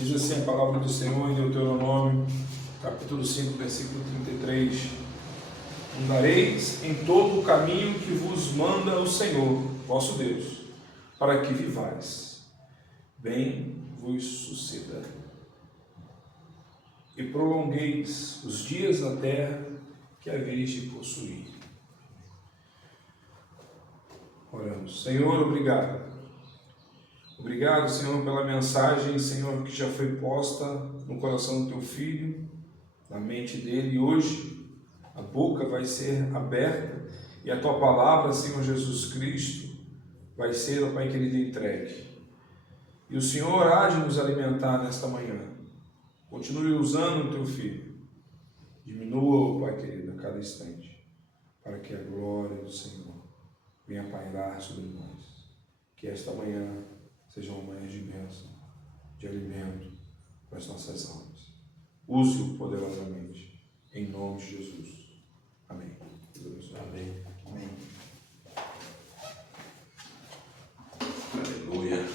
Diz assim a palavra do Senhor em Deuteronômio, capítulo 5, versículo 33. Andareis em todo o caminho que vos manda o Senhor, vosso Deus, para que vivais, bem vos suceda, e prolongueis os dias da terra que haveis de possuir. Oramos. Senhor, obrigado. Obrigado, Senhor, pela mensagem, Senhor, que já foi posta no coração do teu filho, na mente dele. E hoje a boca vai ser aberta e a tua palavra, Senhor Jesus Cristo, vai ser, ó Pai querido, entregue. E o Senhor há de nos alimentar nesta manhã. Continue usando o teu filho. Diminua, ó Pai querido, a cada instante, para que a glória do Senhor venha pairar sobre nós. Que esta manhã seja uma manhã de bênção, de alimento para as nossas almas. Use-o poderosamente, em nome de Jesus. Amém. Amém. Amém. Aleluia.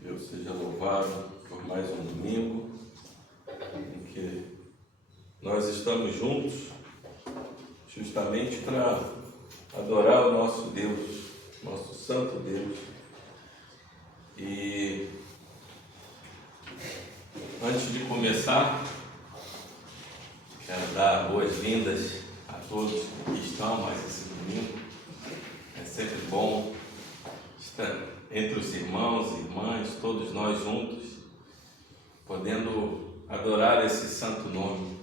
Deus seja louvado por mais um domingo em que nós estamos juntos justamente para adorar o nosso Deus, nosso Santo Deus. E antes de começar, quero dar boas-vindas a todos que estão mais esse domingo. É sempre bom estar entre os irmãos e irmãs, todos nós juntos, podendo adorar esse santo nome,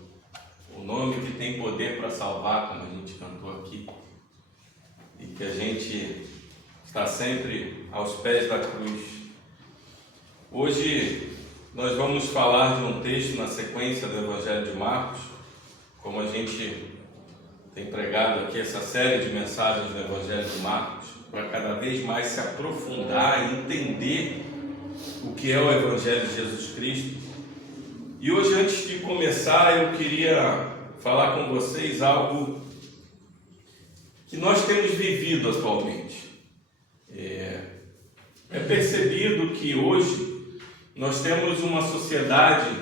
o nome que tem poder para salvar, como a gente cantou aqui, e que a gente está sempre aos pés da cruz. Hoje nós vamos falar de um texto na sequência do Evangelho de Marcos, como a gente tem pregado aqui essa série de mensagens do Evangelho de Marcos, para cada vez mais se aprofundar e entender o que é o Evangelho de Jesus Cristo. E hoje, antes de começar, eu queria falar com vocês algo que nós temos vivido atualmente. É percebido que hoje nós temos uma sociedade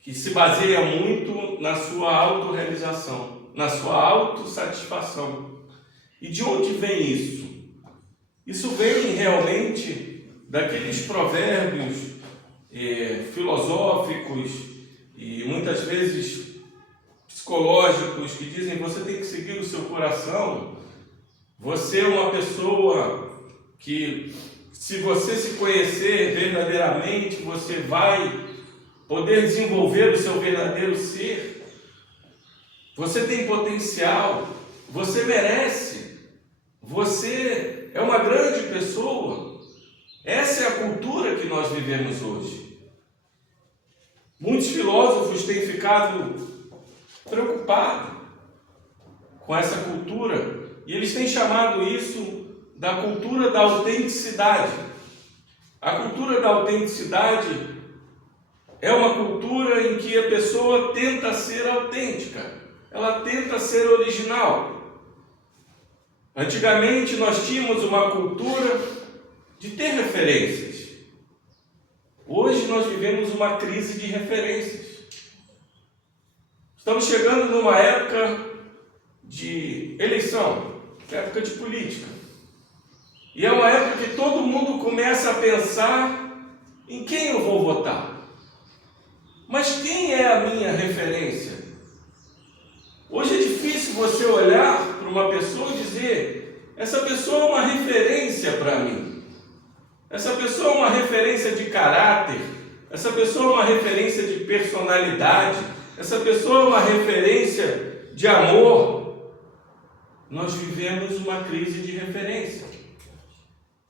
que se baseia muito na sua autorrealização, na sua autossatisfação. E de onde vem isso? Isso vem realmente daqueles provérbios filosóficos e muitas vezes psicológicos que dizem que você tem que seguir o seu coração. Você é uma pessoa que, se você se conhecer verdadeiramente, você vai poder desenvolver o seu verdadeiro ser. Você tem potencial, você merece, você é uma grande pessoa. Essa é a cultura que nós vivemos hoje. Muitos filósofos têm ficado preocupados com essa cultura e eles têm chamado isso da cultura da autenticidade. A cultura da autenticidade é uma cultura em que a pessoa tenta ser autêntica, ela tenta ser original. Antigamente nós tínhamos uma cultura de ter referências. Hoje nós vivemos uma crise de referências. Estamos chegando numa época de eleição, época de política. E é uma época que todo mundo começa a pensar em quem eu vou votar. Mas quem é a minha referência? Hoje é difícil você olhar para uma pessoa e dizer: essa pessoa é uma referência para mim. Essa pessoa é uma referência de caráter. Essa pessoa é uma referência de personalidade. Essa pessoa é uma referência de amor. Nós vivemos uma crise de referência.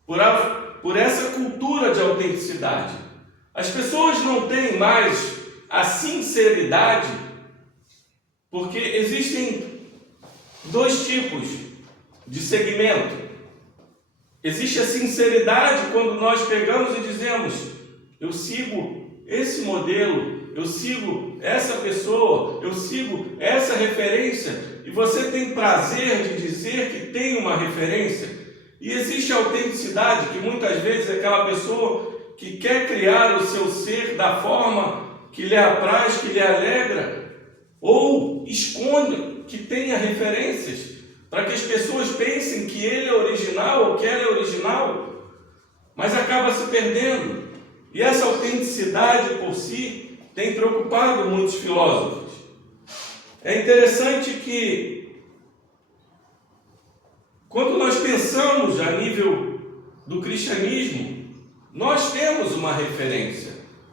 Por essa cultura de autenticidade. As pessoas não têm mais a sinceridade, porque existem dois tipos de segmento. Existe a sinceridade quando nós pegamos e dizemos: eu sigo esse modelo eu sigo essa pessoa, eu sigo essa referência, e você tem prazer de dizer que tem uma referência. E existe a autenticidade, que muitas vezes é aquela pessoa que quer criar o seu ser da forma que lhe apraz, que lhe alegra, ou esconde que tenha referências, para que as pessoas pensem que ele é original ou que ela é original, mas acaba se perdendo. E essa autenticidade por si tem preocupado muitos filósofos. É interessante que, quando nós pensamos a nível do cristianismo, nós temos uma referência,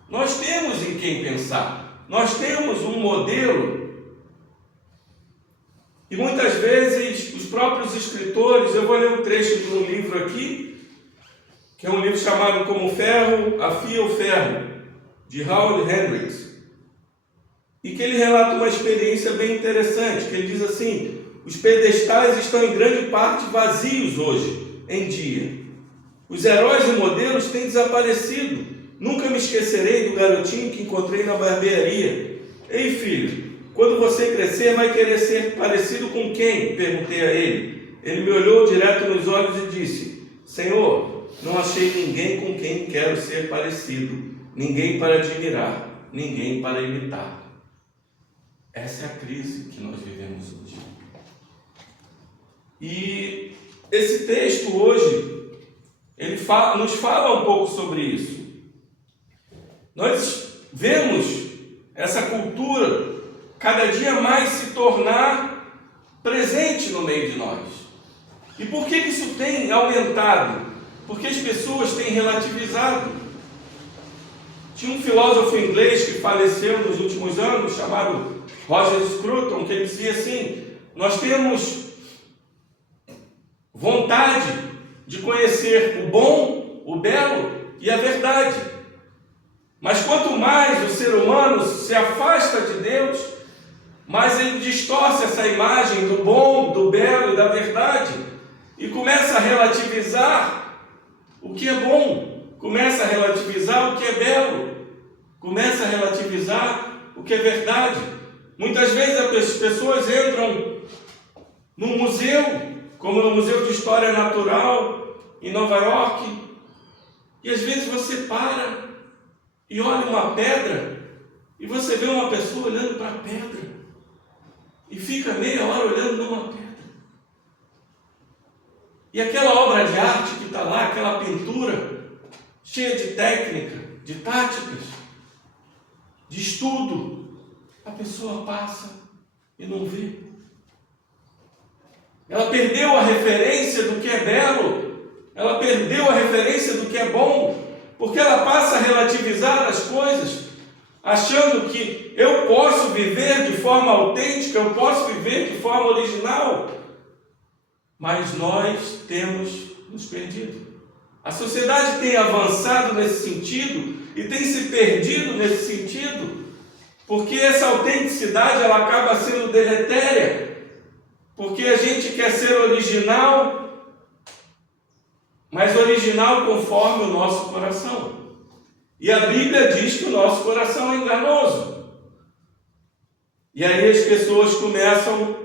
nós temos em quem pensar, nós temos um modelo. E muitas vezes os próprios escritores, eu vou ler um trecho de um livro aqui, que é um livro chamado Como Ferro Afia o Ferro, de Howard Hendricks, e que ele relata uma experiência bem interessante, que ele diz assim: os pedestais estão em grande parte vazios hoje em dia. Os heróis e modelos têm desaparecido. Nunca me esquecerei do garotinho que encontrei na barbearia. Ei, filho, quando você crescer, vai querer ser parecido com quem? Perguntei a ele. Ele me olhou direto nos olhos e disse: Senhor, não achei ninguém com quem quero ser parecido, ninguém para admirar, ninguém para imitar. Essa é a crise que nós vivemos hoje. E esse texto hoje, ele nos fala um pouco sobre isso. Nós vemos essa cultura cada dia mais se tornar presente no meio de nós. E por que isso tem aumentado? Porque as pessoas têm relativizado. Tinha um filósofo inglês que faleceu nos últimos anos, chamado Roger Scruton, que ele dizia assim: nós temos vontade de conhecer o bom, o belo e a verdade. Mas quanto mais o ser humano se afasta de Deus, mais ele distorce essa imagem do bom, do belo e da verdade, e começa a relativizar o que é bom, começa a relativizar o que é belo, começa a relativizar o que é verdade. Muitas vezes as pessoas entram num museu, como no Museu de História Natural em Nova York, e às vezes você para e olha uma pedra e você vê uma pessoa olhando para a pedra e fica meia hora olhando numa pedra. E aquela obra de arte que está lá, aquela pintura cheia de técnica, de táticas, de estudo, a pessoa passa e não vê. Ela perdeu a referência do que é belo, ela perdeu a referência do que é bom, porque ela passa a relativizar as coisas, achando que eu posso viver de forma autêntica, eu posso viver de forma original, mas nós temos nos perdido. A sociedade tem avançado nesse sentido e tem se perdido nesse sentido, porque essa autenticidade ela acaba sendo deletéria, porque a gente quer ser original, mas original conforme o nosso coração. E a Bíblia diz que o nosso coração é enganoso. E aí as pessoas começam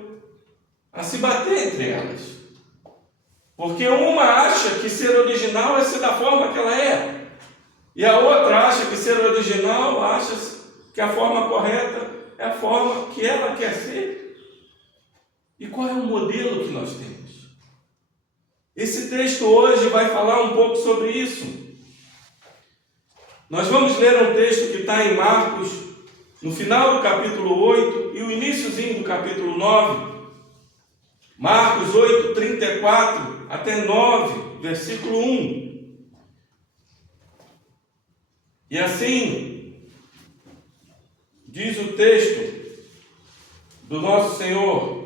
a se bater entre elas. Porque uma acha que ser original é ser da forma que ela é. E a outra acha que ser original, acha que a forma correta é a forma que ela quer ser. E qual é o modelo que nós temos? Esse texto hoje vai falar um pouco sobre isso. Nós vamos ler um texto que está em Marcos, no final do capítulo 8 e o iniciozinho do capítulo 9. Marcos 8, 34 até 9, versículo 1. E assim diz o texto do nosso Senhor: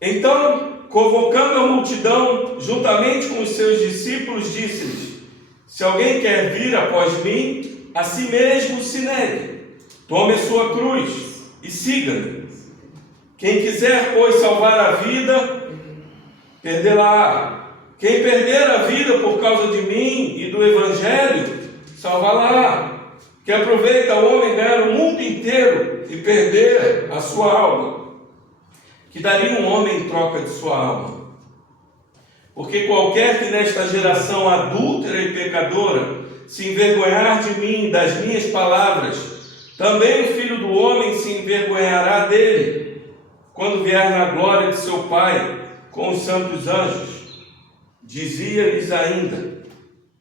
então, convocando a multidão, juntamente com os seus discípulos, disse-lhes: se alguém quer vir após mim, a si mesmo se negue, tome a sua cruz e siga-me. Quem quiser, pois, salvar a vida, perdê-la. Quem perder a vida por causa de mim e do Evangelho, salva-la. Que aproveita o homem ganhar o mundo inteiro e perder a sua alma. Que daria um homem em troca de sua alma? Porque qualquer que nesta geração adúltera e pecadora se envergonhar de mim e das minhas palavras, também o Filho do Homem se envergonhará dele, quando vier na glória de seu Pai com os santos anjos. Dizia-lhes ainda: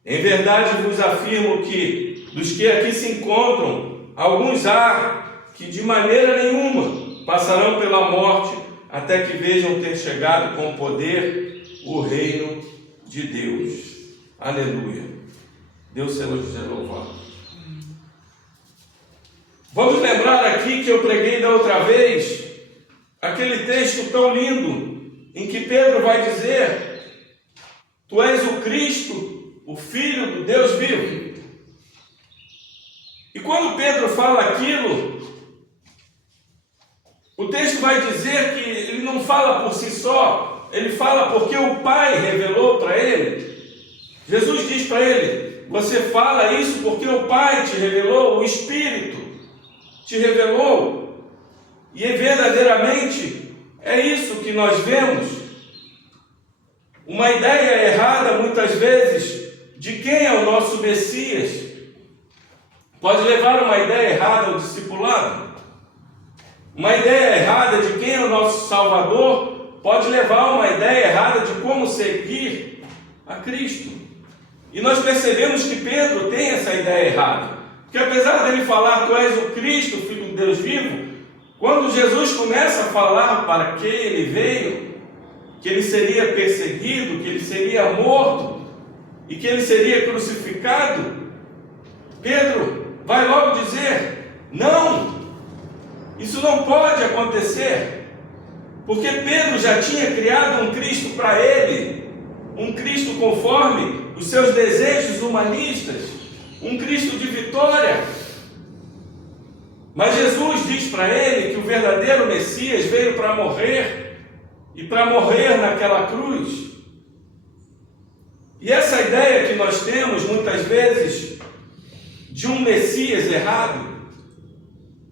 em verdade vos afirmo que, dos que aqui se encontram, alguns há que de maneira nenhuma passarão pela morte, até que vejam ter chegado com poder o reino de Deus. Aleluia. Deus seja louvado. Vamos lembrar aqui que eu preguei da outra vez aquele texto tão lindo em que Pedro vai dizer: tu és o Cristo, o Filho do Deus vivo. E quando Pedro fala aquilo, o texto vai dizer que ele não fala por si só, ele fala porque o Pai revelou para ele. Jesus diz para ele: você fala isso porque o Pai te revelou, o Espírito te revelou. E verdadeiramente é isso que nós vemos. Uma ideia errada, muitas vezes, de quem é o nosso Messias, pode levar uma ideia errada ao discipulado. Uma ideia errada de quem é o nosso Salvador pode levar a uma ideia errada de como seguir a Cristo. E nós percebemos que Pedro tem essa ideia errada. Porque apesar dele falar: tu és o Cristo, Filho de Deus vivo, quando Jesus começa a falar para que ele veio, que ele seria perseguido, que ele seria morto e que ele seria crucificado, Pedro vai logo dizer: não, isso não pode acontecer, porque Pedro já tinha criado um Cristo para ele, um Cristo conforme os seus desejos humanistas, um Cristo de vitória. Mas Jesus diz para ele que o verdadeiro Messias veio para morrer, e para morrer naquela cruz. E essa ideia que nós temos muitas vezes de um Messias errado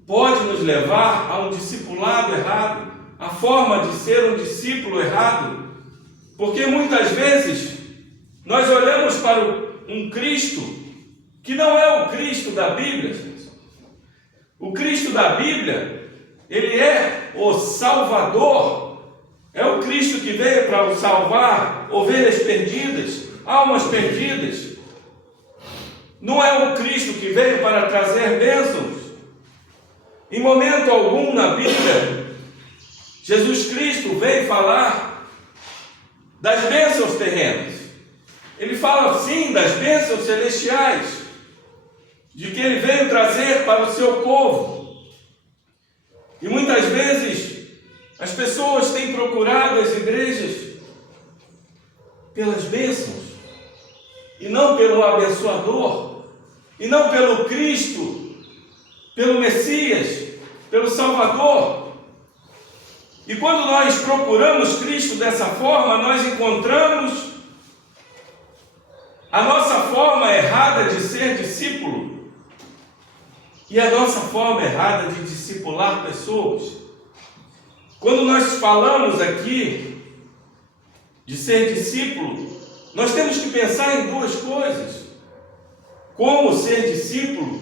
pode nos levar a um discipulado errado, a forma de ser um discípulo errado, porque muitas vezes nós olhamos para um Cristo que não é o Cristo da Bíblia. O Cristo da Bíblia, ele é o Salvador, é o Cristo que veio para salvar ovelhas perdidas, almas perdidas. Não é o Cristo que veio para trazer bênçãos. Em momento algum na Bíblia, Jesus Cristo veio falar das bênçãos terrenas. Ele fala sim das bênçãos celestiais, de que ele veio trazer para o seu povo. E muitas vezes as pessoas têm procurado as igrejas pelas bênçãos, e não pelo abençoador, e não pelo Cristo, pelo Messias, pelo Salvador. E quando nós procuramos Cristo dessa forma, nós encontramos a nossa forma errada de ser discípulo e a nossa forma errada de discipular pessoas. Quando nós falamos aqui de ser discípulo, nós temos que pensar em duas coisas: como ser discípulo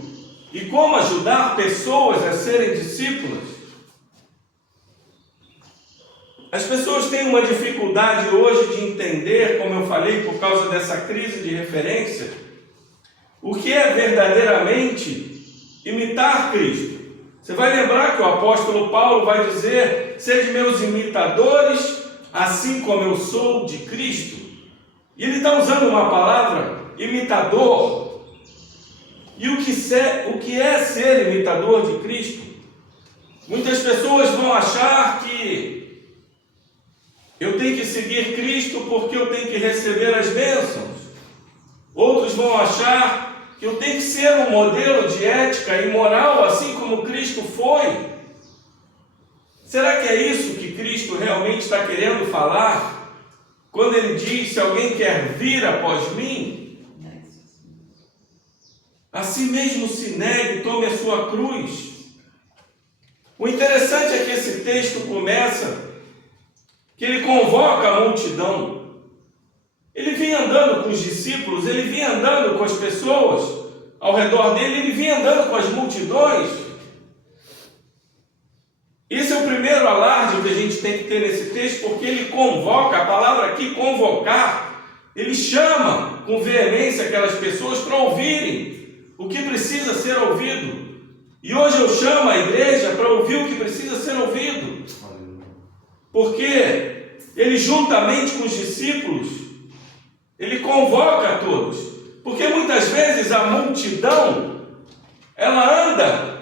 e como ajudar pessoas a serem discípulas. As pessoas têm uma dificuldade hoje de entender, como eu falei, por causa dessa crise de referência, o que é verdadeiramente imitar Cristo. Você vai lembrar que o apóstolo Paulo vai dizer: sede meus imitadores, assim como eu sou de Cristo. E ele está usando uma palavra, imitador. E o que é ser imitador de Cristo? Muitas pessoas vão achar que eu tenho que seguir Cristo porque eu tenho que receber as bênçãos. Outros vão achar que eu tenho que ser um modelo de ética e moral, assim como Cristo foi. Será que é isso que Cristo realmente está querendo falar? quando ele diz: se alguém quer vir após mim, a si mesmo se negue, tome a sua cruz. O interessante é que esse texto começa, que ele convoca a multidão. Ele vinha andando com os discípulos, ele vinha andando com as pessoas ao redor dele, ele vinha andando com as multidões. Esse é o primeiro alarde que a gente tem que ter nesse texto, porque ele convoca, a palavra aqui, convocar, ele chama com veemência aquelas pessoas para ouvirem o que precisa ser ouvido. E hoje eu chamo a igreja para ouvir o que precisa ser ouvido. Porque ele, juntamente com os discípulos, ele convoca a todos. Porque muitas vezes a multidão, ela anda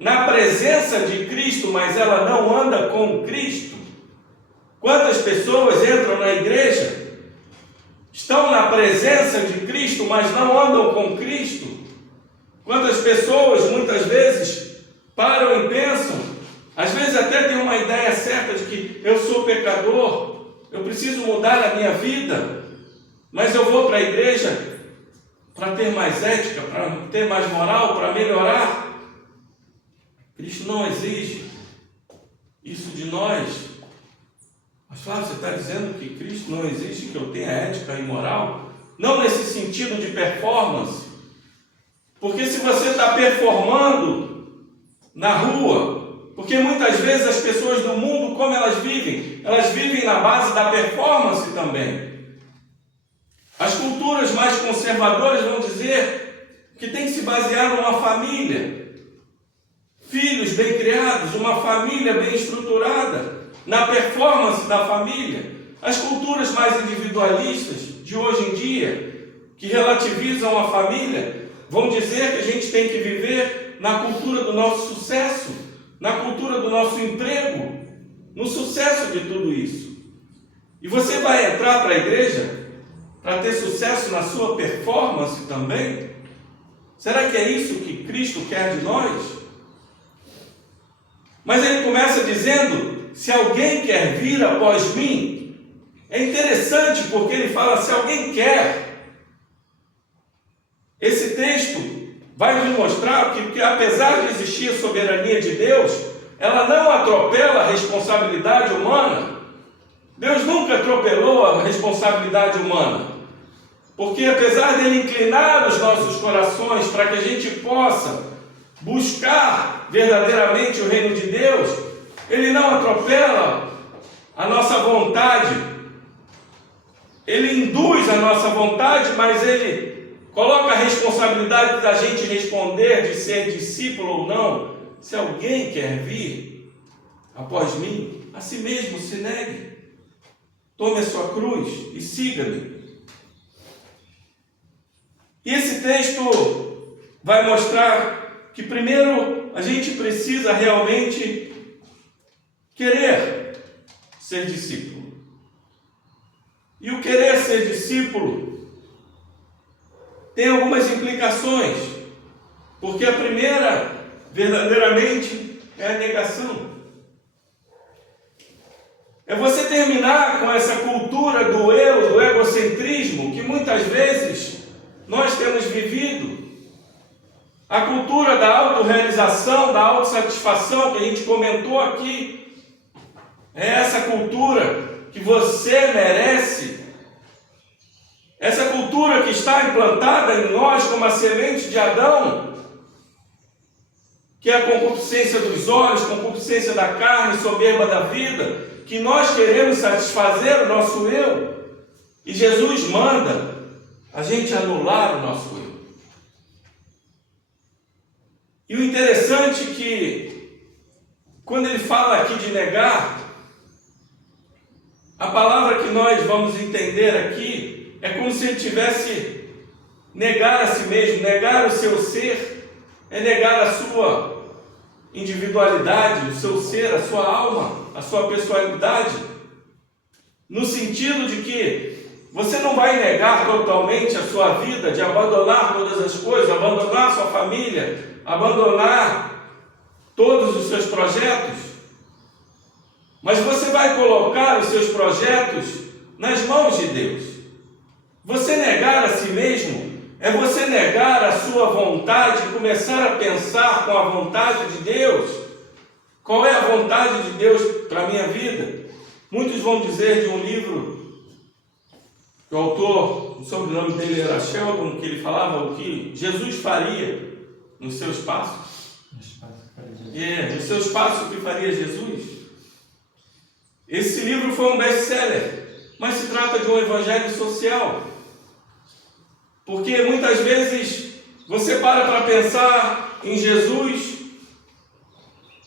na presença de Cristo, mas ela não anda com Cristo. Quantas pessoas entram na igreja, estão na presença de Cristo, mas não andam com Cristo? Quantas pessoas, muitas vezes, param e pensam, às vezes até tem uma ideia certa de que eu sou pecador, eu preciso mudar a minha vida, mas eu vou para a igreja para ter mais ética, para ter mais moral, para melhorar. Cristo não exige isso de nós. Mas Flávio, você está dizendo que Cristo não exige que eu tenha ética e moral? Não nesse sentido de performance. Porque se você está performando na rua, porque muitas vezes as pessoas do mundo, como elas vivem? Elas vivem na base da performance também. As culturas mais conservadoras vão dizer que tem que se basear numa família, filhos bem criados, uma família bem estruturada, na performance da família. As culturas mais individualistas de hoje em dia, que relativizam a família, vão dizer que a gente tem que viver na cultura do nosso sucesso, na cultura do nosso emprego, no sucesso de tudo isso. E você vai entrar para a igreja para ter sucesso na sua performance também? Será que é isso que Cristo quer de nós? Mas ele começa dizendo: se alguém quer vir após mim. É interessante porque ele fala: se alguém quer. Esse texto vai nos mostrar que apesar de existir a soberania de Deus, ela não atropela a responsabilidade humana. Deus nunca atropelou a responsabilidade humana. Porque apesar dele inclinar os nossos corações para que a gente possa buscar verdadeiramente o reino de Deus, ele não atropela a nossa vontade. Ele induz a nossa vontade, mas ele coloca a responsabilidade da gente responder, de ser discípulo ou não. Se alguém quer vir após mim, a si mesmo se negue. Tome a sua cruz e siga-me. E esse texto vai mostrar que primeiro a gente precisa realmente querer ser discípulo. E o querer ser discípulo tem algumas implicações, porque a primeira, verdadeiramente, é a negação. É você terminar com essa cultura do eu, do egocentrismo, que muitas vezes nós temos vivido. A cultura da autorrealização, da autossatisfação, que a gente comentou aqui, é essa cultura que você merece. Essa cultura que está implantada em nós como a semente de Adão, que é a concupiscência dos olhos, concupiscência da carne, soberba da vida, que nós queremos satisfazer o nosso eu, e Jesus manda a gente anular o nosso eu. E o interessante é que, quando ele fala aqui de negar, a palavra que nós vamos entender aqui é como se ele tivesse negar a si mesmo, negar o seu ser, é negar a sua individualidade, o seu ser, a sua alma, a sua personalidade, no sentido de que você não vai negar totalmente a sua vida, de abandonar todas as coisas, abandonar a sua família, abandonar todos os seus projetos, mas você vai colocar os seus projetos nas mãos de Deus. Você negar a si mesmo é você negar a sua vontade e começar a pensar com a vontade de Deus. Qual é a vontade de Deus para a minha vida? Muitos vão dizer de um livro, que o autor, o sobrenome dele era Sheldon, que ele falava o que Jesus faria nos seus passos. Nos seus passos, o que faria Jesus? Esse livro foi um best-seller, mas se trata de um evangelho social. Porque muitas vezes você para pensar em Jesus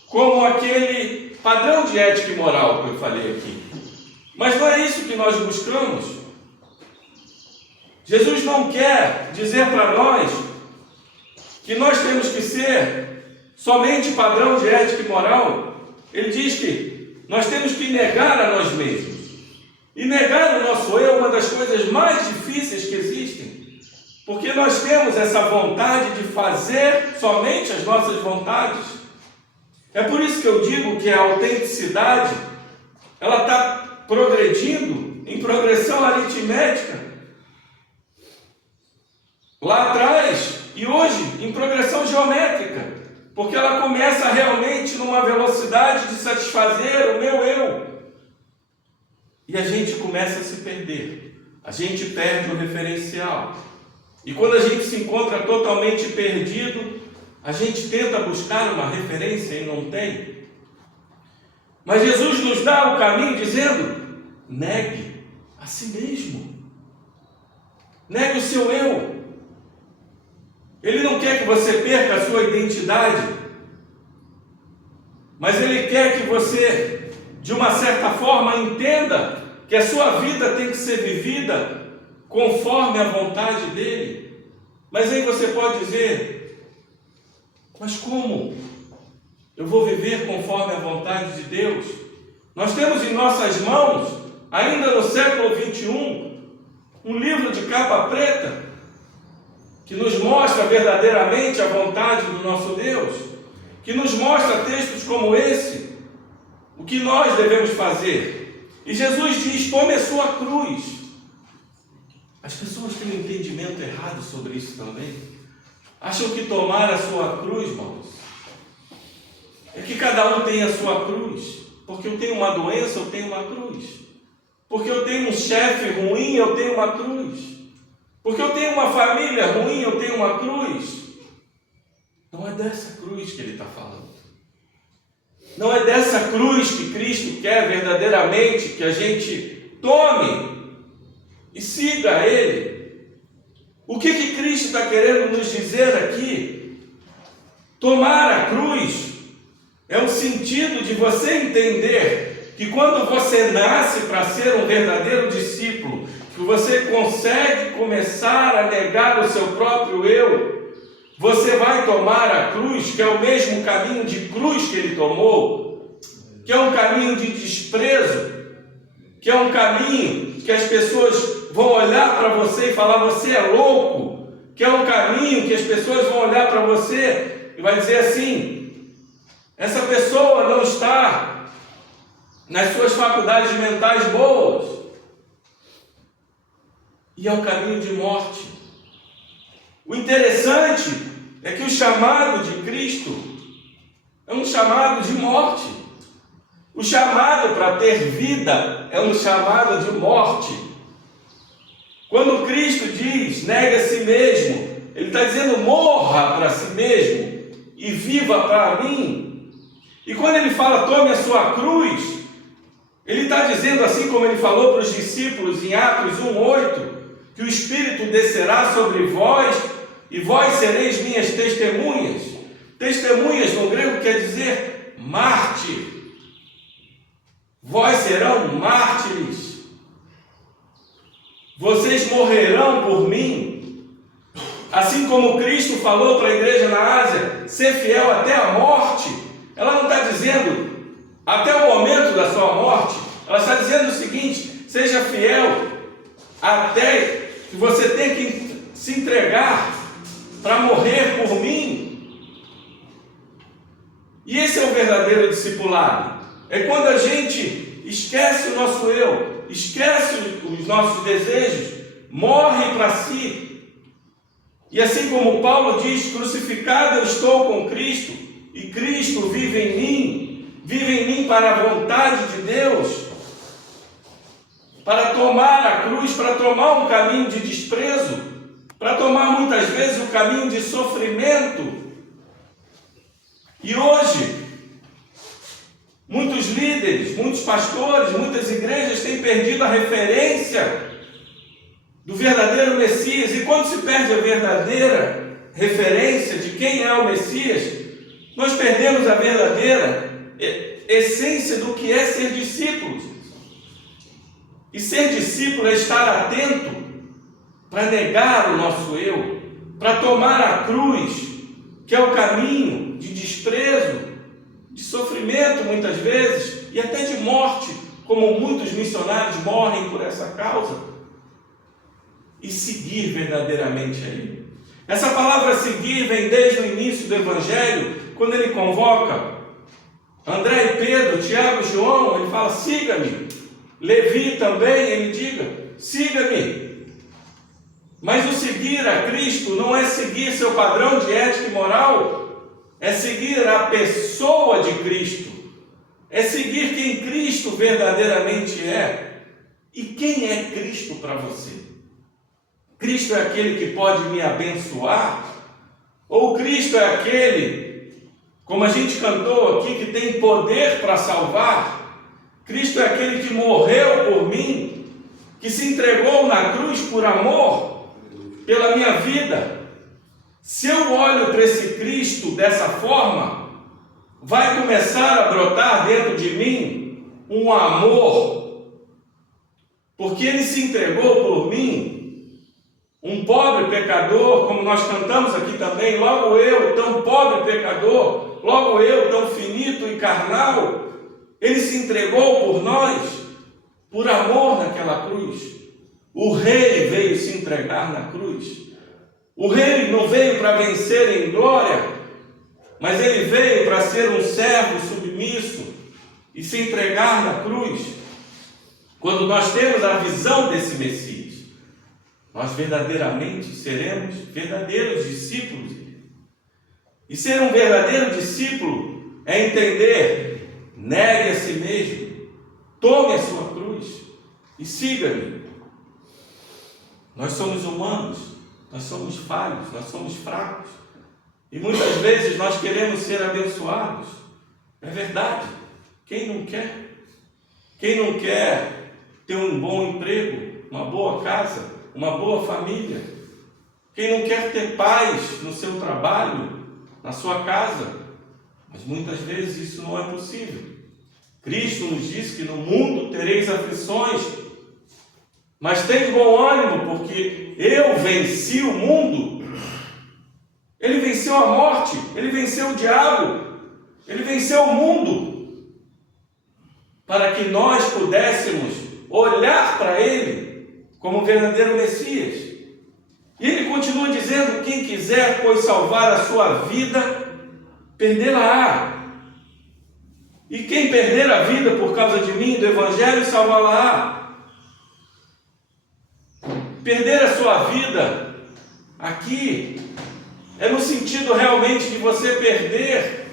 como aquele padrão de ética e moral que eu falei aqui. Mas não é isso que nós buscamos. Jesus não quer dizer para nós que nós temos que ser somente padrão de ética e moral. Ele diz que nós temos que negar a nós mesmos. E negar o nosso eu é uma das coisas mais difíceis que existem. Porque nós temos essa vontade de fazer somente as nossas vontades. É por isso que eu digo que a autenticidade, ela está progredindo em progressão aritmética. Lá atrás e hoje em progressão geométrica. Porque ela começa realmente numa velocidade de satisfazer o meu eu. E a gente começa a se perder. A gente perde o referencial. E quando a gente se encontra totalmente perdido, a gente tenta buscar uma referência e não tem. Mas Jesus nos dá o caminho dizendo: negue a si mesmo. Negue o seu eu. Ele não quer que você perca a sua identidade, mas Ele quer que você, de uma certa forma, entenda que a sua vida tem que ser vivida conforme a vontade dEle. Mas aí você pode dizer: mas como eu vou viver conforme a vontade de Deus? Nós temos em nossas mãos, ainda no século 21, um livro de capa preta, que nos mostra verdadeiramente a vontade do nosso Deus, que nos mostra textos como esse, o que nós devemos fazer. E Jesus diz: tome a sua cruz. As pessoas têm um entendimento errado sobre isso também. Acham que tomar a sua cruz, irmãos, é que cada um tem a sua cruz. Porque eu tenho uma doença, eu tenho uma cruz. Porque eu tenho um chefe ruim, eu tenho uma cruz. Porque eu tenho uma família ruim, eu tenho uma cruz. Não é dessa cruz que ele está falando. Não é dessa cruz que Cristo quer verdadeiramente que a gente tome e siga Ele. O que Cristo está querendo nos dizer aqui? Tomar a cruz é o sentido de você entender que quando você nasce para ser um verdadeiro discípulo, que você consegue começar a negar o seu próprio eu, você vai tomar a cruz, que é o mesmo caminho de cruz que ele tomou, que é um caminho de desprezo, que é um caminho que as pessoas vão olhar para você e falar: você é louco, que é um caminho que as pessoas vão olhar para você e vai dizer assim: essa pessoa não está nas suas faculdades mentais boas. E é um caminho de morte. O interessante é que o chamado de Cristo é um chamado de morte. O chamado para ter vida é um chamado de morte. Quando Cristo diz: negue a si mesmo, Ele está dizendo: morra para si mesmo e viva para mim. E quando Ele fala: tome a sua cruz, Ele está dizendo, assim como Ele falou para os discípulos em Atos 1:8, que o Espírito descerá sobre vós e vós sereis minhas testemunhas. Testemunhas no grego quer dizer mártir. Vós serão mártires. Vocês morrerão por mim. Assim como Cristo falou para a igreja na Ásia: ser fiel até a morte. Ela não está dizendo até o momento da sua morte. Ela está dizendo o seguinte: seja fiel até que você tenha que se entregar para morrer por mim. E esse é o verdadeiro discipulado. É quando a gente esquece o nosso eu, esquece os nossos desejos, morre para si. E assim como Paulo diz, crucificado eu estou com Cristo, e Cristo vive em mim para a vontade de Deus, para tomar a cruz, para tomar um caminho de desprezo, para tomar muitas vezes o caminho de sofrimento. E hoje, muitos líderes, muitos pastores, muitas igrejas têm perdido a referência do verdadeiro Messias. E quando se perde a verdadeira referência de quem é o Messias, nós perdemos a verdadeira essência do que é ser discípulos. E ser discípulo é estar atento para negar o nosso eu, para tomar a cruz, que é o caminho de desprezo, de sofrimento muitas vezes, e até de morte, como muitos missionários morrem por essa causa, e seguir verdadeiramente a Ele. Essa palavra seguir vem desde o início do Evangelho, quando ele convoca André e Pedro, Tiago e João, ele fala, siga-me. Levi também, ele diga, siga-me. Mas o seguir a Cristo não é seguir seu padrão de ética e moral, é seguir a pessoa de Cristo, é seguir quem Cristo verdadeiramente é. E quem é Cristo para você? Cristo é aquele que pode me abençoar? Ou Cristo é aquele, como a gente cantou aqui, que tem poder para salvar? Cristo é aquele que morreu por mim, que se entregou na cruz por amor, pela minha vida. Se eu olho para esse Cristo dessa forma, vai começar a brotar dentro de mim um amor, porque Ele se entregou por mim, um pobre pecador, como nós cantamos aqui também, logo eu, tão pobre pecador, logo eu, tão finito e carnal, Ele se entregou por nós, por amor naquela cruz. O Rei veio se entregar na cruz. O Rei não veio para vencer em glória, mas Ele veio para ser um servo submisso e se entregar na cruz. Quando nós temos a visão desse Messias, nós verdadeiramente seremos verdadeiros discípulos. E ser um verdadeiro discípulo é entender, negue a si mesmo, tome a sua cruz e siga-me. Nós somos humanos, nós somos falhos, nós somos fracos. E muitas vezes nós queremos ser abençoados. É verdade. Quem não quer? Quem não quer ter um bom emprego, uma boa casa, uma boa família? Quem não quer ter paz no seu trabalho, na sua casa? Mas muitas vezes isso não é possível. Cristo nos diz que no mundo tereis aflições, mas tem bom ânimo, porque eu venci o mundo. Ele venceu a morte, Ele venceu o diabo, Ele venceu o mundo, para que nós pudéssemos olhar para Ele como o verdadeiro Messias. E Ele continua dizendo, quem quiser, pois, salvar a sua vida, perdê-la-á. E quem perder a vida por causa de mim, do Evangelho, salvá-la-á. Perder a sua vida aqui é no sentido realmente de você perder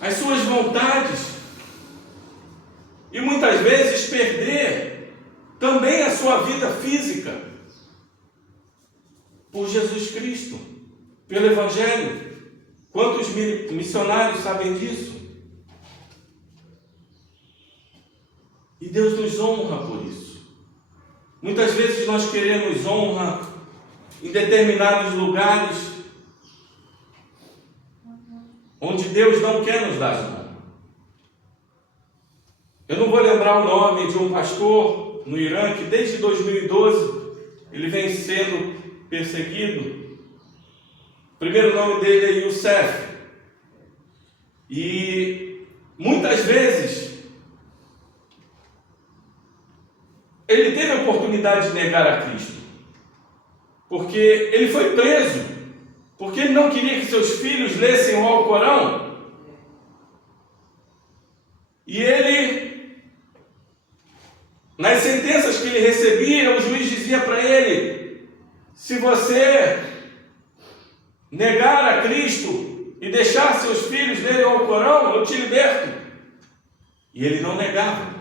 as suas vontades e muitas vezes perder também a sua vida física por Jesus Cristo, pelo Evangelho. Quantos missionários sabem disso? E Deus nos honra por isso. Muitas vezes nós queremos honra em determinados lugares onde Deus não quer nos dar honra. Eu não vou lembrar o nome de um pastor no Irã que desde 2012 ele vem sendo perseguido. O primeiro nome dele é Youssef. E muitas vezes ele teve a oportunidade de negar a Cristo, porque ele foi preso, porque ele não queria que seus filhos lessem o Alcorão. E ele Nas sentenças que ele recebia, o juiz dizia para ele: se você negar a Cristo e deixar seus filhos lerem o Alcorão, eu te liberto. E ele não negava,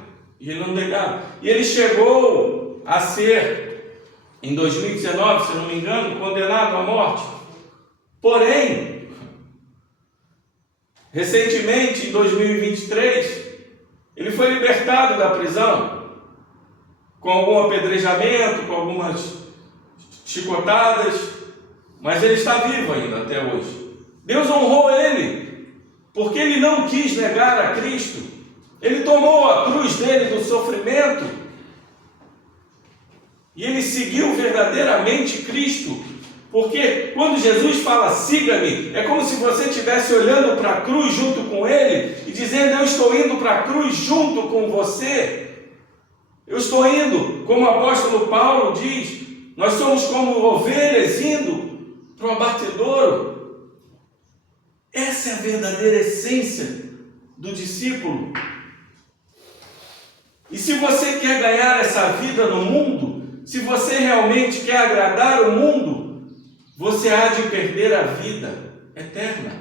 e ele chegou a ser, em 2019, se não me engano, condenado à morte. Porém, recentemente, em 2023, ele foi libertado da prisão, com algum apedrejamento, com algumas chicotadas, mas ele está vivo ainda até hoje. Deus honrou ele, porque ele não quis negar a Cristo. Ele tomou a cruz dele do sofrimento e ele seguiu verdadeiramente Cristo. Porque quando Jesus fala siga-me, é como se você estivesse olhando para a cruz junto com ele e dizendo: eu estou indo para a cruz junto com você. Eu estou indo, como o apóstolo Paulo diz, nós somos como ovelhas indo para o abatedouro. Essa é a verdadeira essência do discípulo. E se você quer ganhar essa vida no mundo, se você realmente quer agradar o mundo, você há de perder a vida eterna.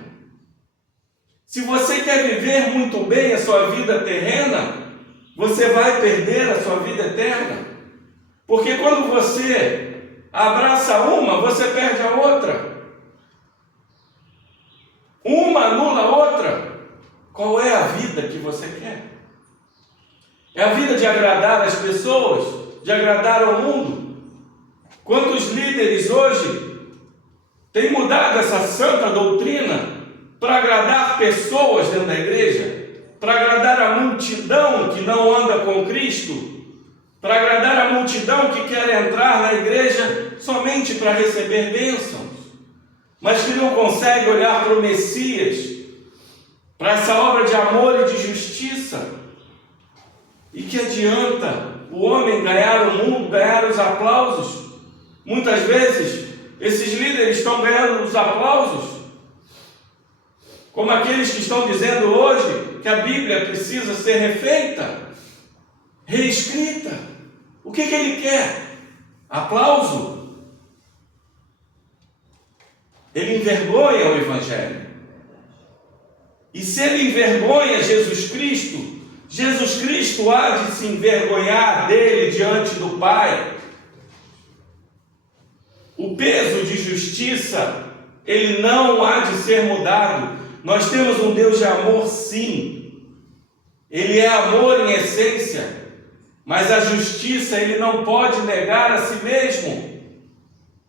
Se você quer viver muito bem a sua vida terrena, você vai perder a sua vida eterna. Porque quando você abraça uma, você perde a outra. Uma anula a outra. Qual é a vida que você quer? É a vida de agradar as pessoas, de agradar ao mundo? Quantos líderes hoje têm mudado essa santa doutrina para agradar pessoas dentro da igreja? Para agradar a multidão que não anda com Cristo? Para agradar a multidão que quer entrar na igreja somente para receber bênçãos, mas que não consegue olhar para o Messias, para essa obra de amor e de justiça? E que adianta o homem ganhar o mundo, ganhar os aplausos? Muitas vezes, esses líderes estão ganhando os aplausos, como aqueles que estão dizendo hoje que a Bíblia precisa ser refeita, reescrita. O que ele quer? Aplauso? Ele envergonha o Evangelho. E se ele envergonha Jesus Cristo, Jesus Cristo há de se envergonhar dele diante do Pai. O peso de justiça, ele não há de ser mudado. Nós temos um Deus de amor, sim. Ele é amor em essência, mas a justiça ele não pode negar a si mesmo.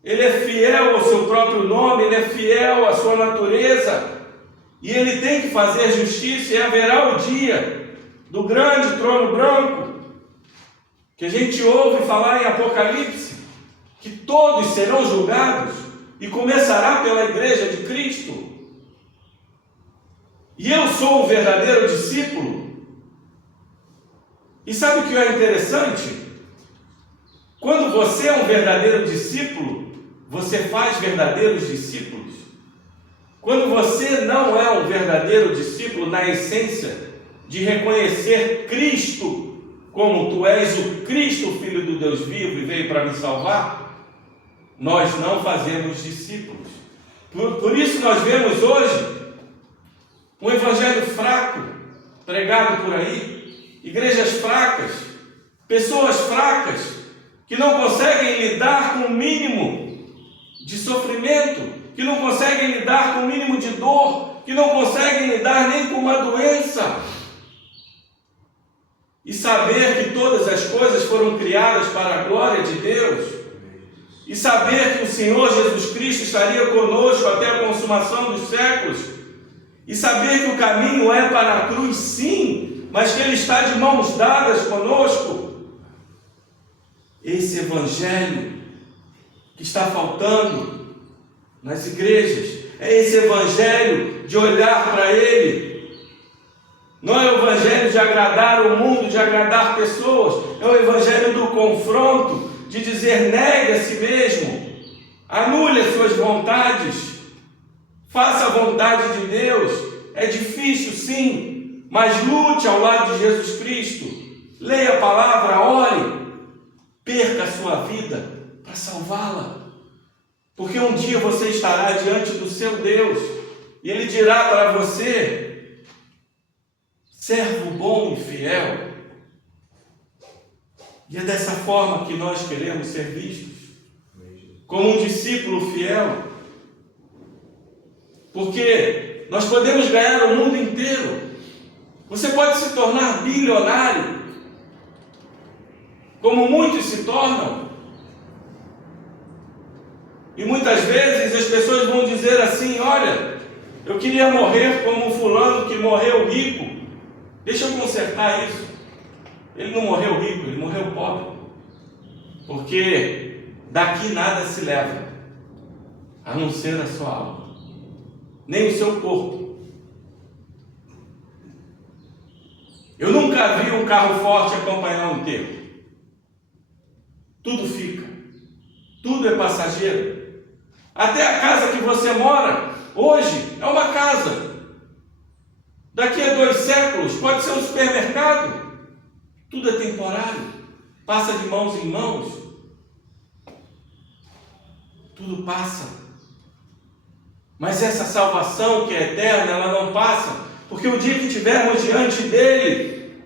Ele é fiel ao seu próprio nome, ele é fiel à sua natureza, e ele tem que fazer justiça, e haverá o dia do grande trono branco, que a gente ouve falar em Apocalipse, que todos serão julgados, e começará pela igreja de Cristo. E eu sou o verdadeiro discípulo. E sabe o que é interessante? Quando você é um verdadeiro discípulo, você faz verdadeiros discípulos. Quando você não é um verdadeiro discípulo na essência de reconhecer Cristo como tu és o Cristo, Filho do Deus vivo, e veio para me salvar, nós não fazemos discípulos. Por isso nós vemos hoje um evangelho fraco pregado por aí, igrejas fracas, pessoas fracas que não conseguem lidar com o mínimo de sofrimento, que não conseguem lidar com o mínimo de dor, que não conseguem lidar nem com uma doença. E saber que todas as coisas foram criadas para a glória de Deus, e saber que o Senhor Jesus Cristo estaria conosco até a consumação dos séculos, e saber que o caminho é para a cruz, sim, mas que Ele está de mãos dadas conosco. Esse evangelho que está faltando nas igrejas, é esse evangelho de olhar para Ele. Não é o evangelho de agradar o mundo, de agradar pessoas, é o evangelho do confronto, de dizer: negue a si mesmo, anule as suas vontades, faça a vontade de Deus. É difícil, sim, mas lute ao lado de Jesus Cristo, leia a palavra, ore, perca a sua vida para salvá-la. Porque um dia você estará diante do seu Deus e Ele dirá para você: servo bom e fiel. E é dessa forma que nós queremos ser vistos, como um discípulo fiel. Porque nós podemos ganhar o mundo inteiro. Você pode se tornar bilionário, como muitos se tornam. E muitas vezes as pessoas vão dizer assim: olha, eu queria morrer como um fulano que morreu rico. Deixa eu consertar isso. Ele não morreu rico, ele morreu pobre. Porque daqui nada se leva, a não ser a sua alma, nem o seu corpo. Eu nunca vi um carro forte acompanhar um enterro. Tudo fica, tudo é passageiro. Até a casa que você mora hoje é uma casa. Daqui a 2 séculos pode ser um supermercado. Tudo é temporário, passa de mãos em mãos. Tudo passa. Mas essa salvação que é eterna, ela não passa, porque o dia que estivermos diante dele,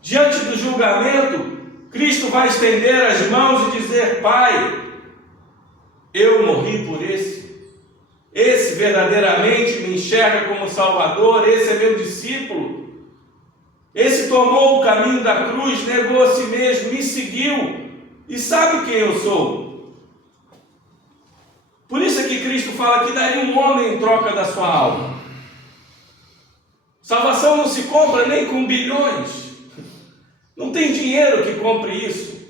diante do julgamento, Cristo vai estender as mãos e dizer: Pai, eu morri por esse verdadeiramente me enxerga como Salvador, esse é meu discípulo, esse tomou o caminho da cruz, negou a si mesmo, me seguiu e sabe quem eu sou. Por isso é que Cristo fala que daria um homem em troca da sua alma. Salvação não se compra nem com bilhões. Não tem dinheiro que compre isso.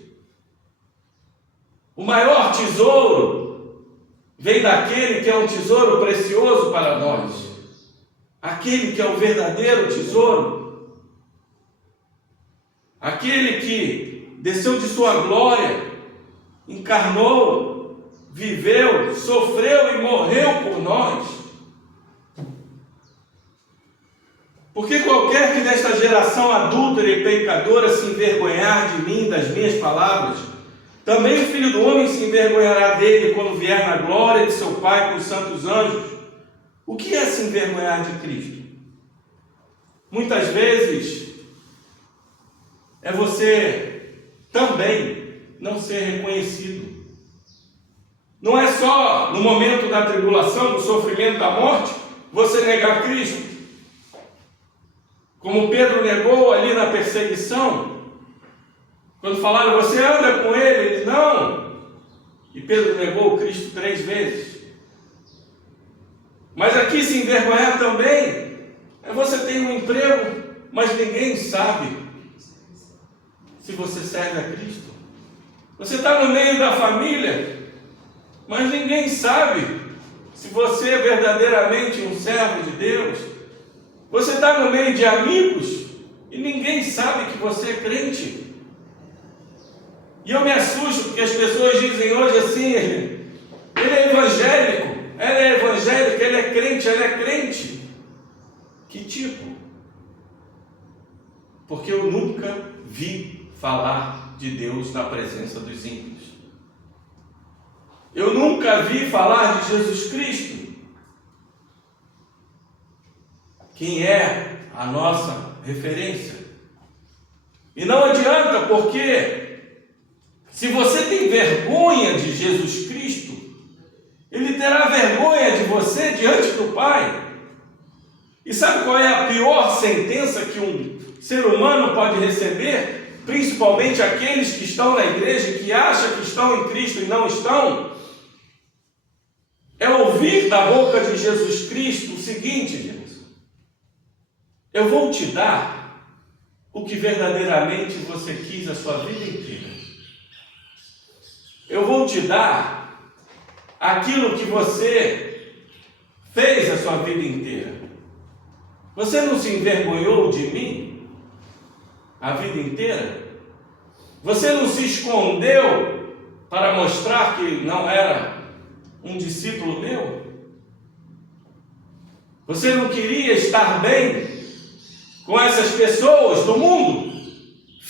O maior tesouro vem daquele que é um tesouro precioso para nós. Aquele que é o verdadeiro tesouro. Aquele que desceu de sua glória, encarnou, viveu, sofreu e morreu por nós. Porque qualquer que desta geração adúltera e pecadora se envergonhar de mim, das minhas palavras, também o Filho do Homem se envergonhará dele quando vier na glória de seu Pai com os santos anjos. O que é se envergonhar de Cristo? Muitas vezes é você também não ser reconhecido. Não é só no momento da tribulação, do sofrimento, da morte, você negar Cristo. Como Pedro negou ali na perseguição, quando falaram: você anda com ele? Ele: não. E Pedro negou Cristo 3 vezes. Mas aqui se envergonhar também é você ter um emprego, mas ninguém sabe se você serve a Cristo. Você está no meio da família, mas ninguém sabe se você é verdadeiramente um servo de Deus. Você está no meio de amigos e ninguém sabe que você é crente. E eu me assusto porque as pessoas dizem hoje assim: ele é evangélico, ela é evangélica, ele é crente, ela é crente. Que tipo? Porque eu nunca vi falar de Deus na presença dos ímpios. Eu nunca vi falar de Jesus Cristo. Quem é a nossa referência? E não adianta, porque se você tem vergonha de Jesus Cristo, Ele terá vergonha de você diante do Pai. E sabe qual é a pior sentença que um ser humano pode receber? Principalmente aqueles que estão na igreja e que acham que estão em Cristo e não estão? É ouvir da boca de Jesus Cristo o seguinte: gente, eu vou te dar o que verdadeiramente você quis a sua vida inteira. Eu vou te dar aquilo que você fez a sua vida inteira. Você não se envergonhou de mim a vida inteira? Você não se escondeu para mostrar que não era um discípulo meu? Você não queria estar bem com essas pessoas do mundo?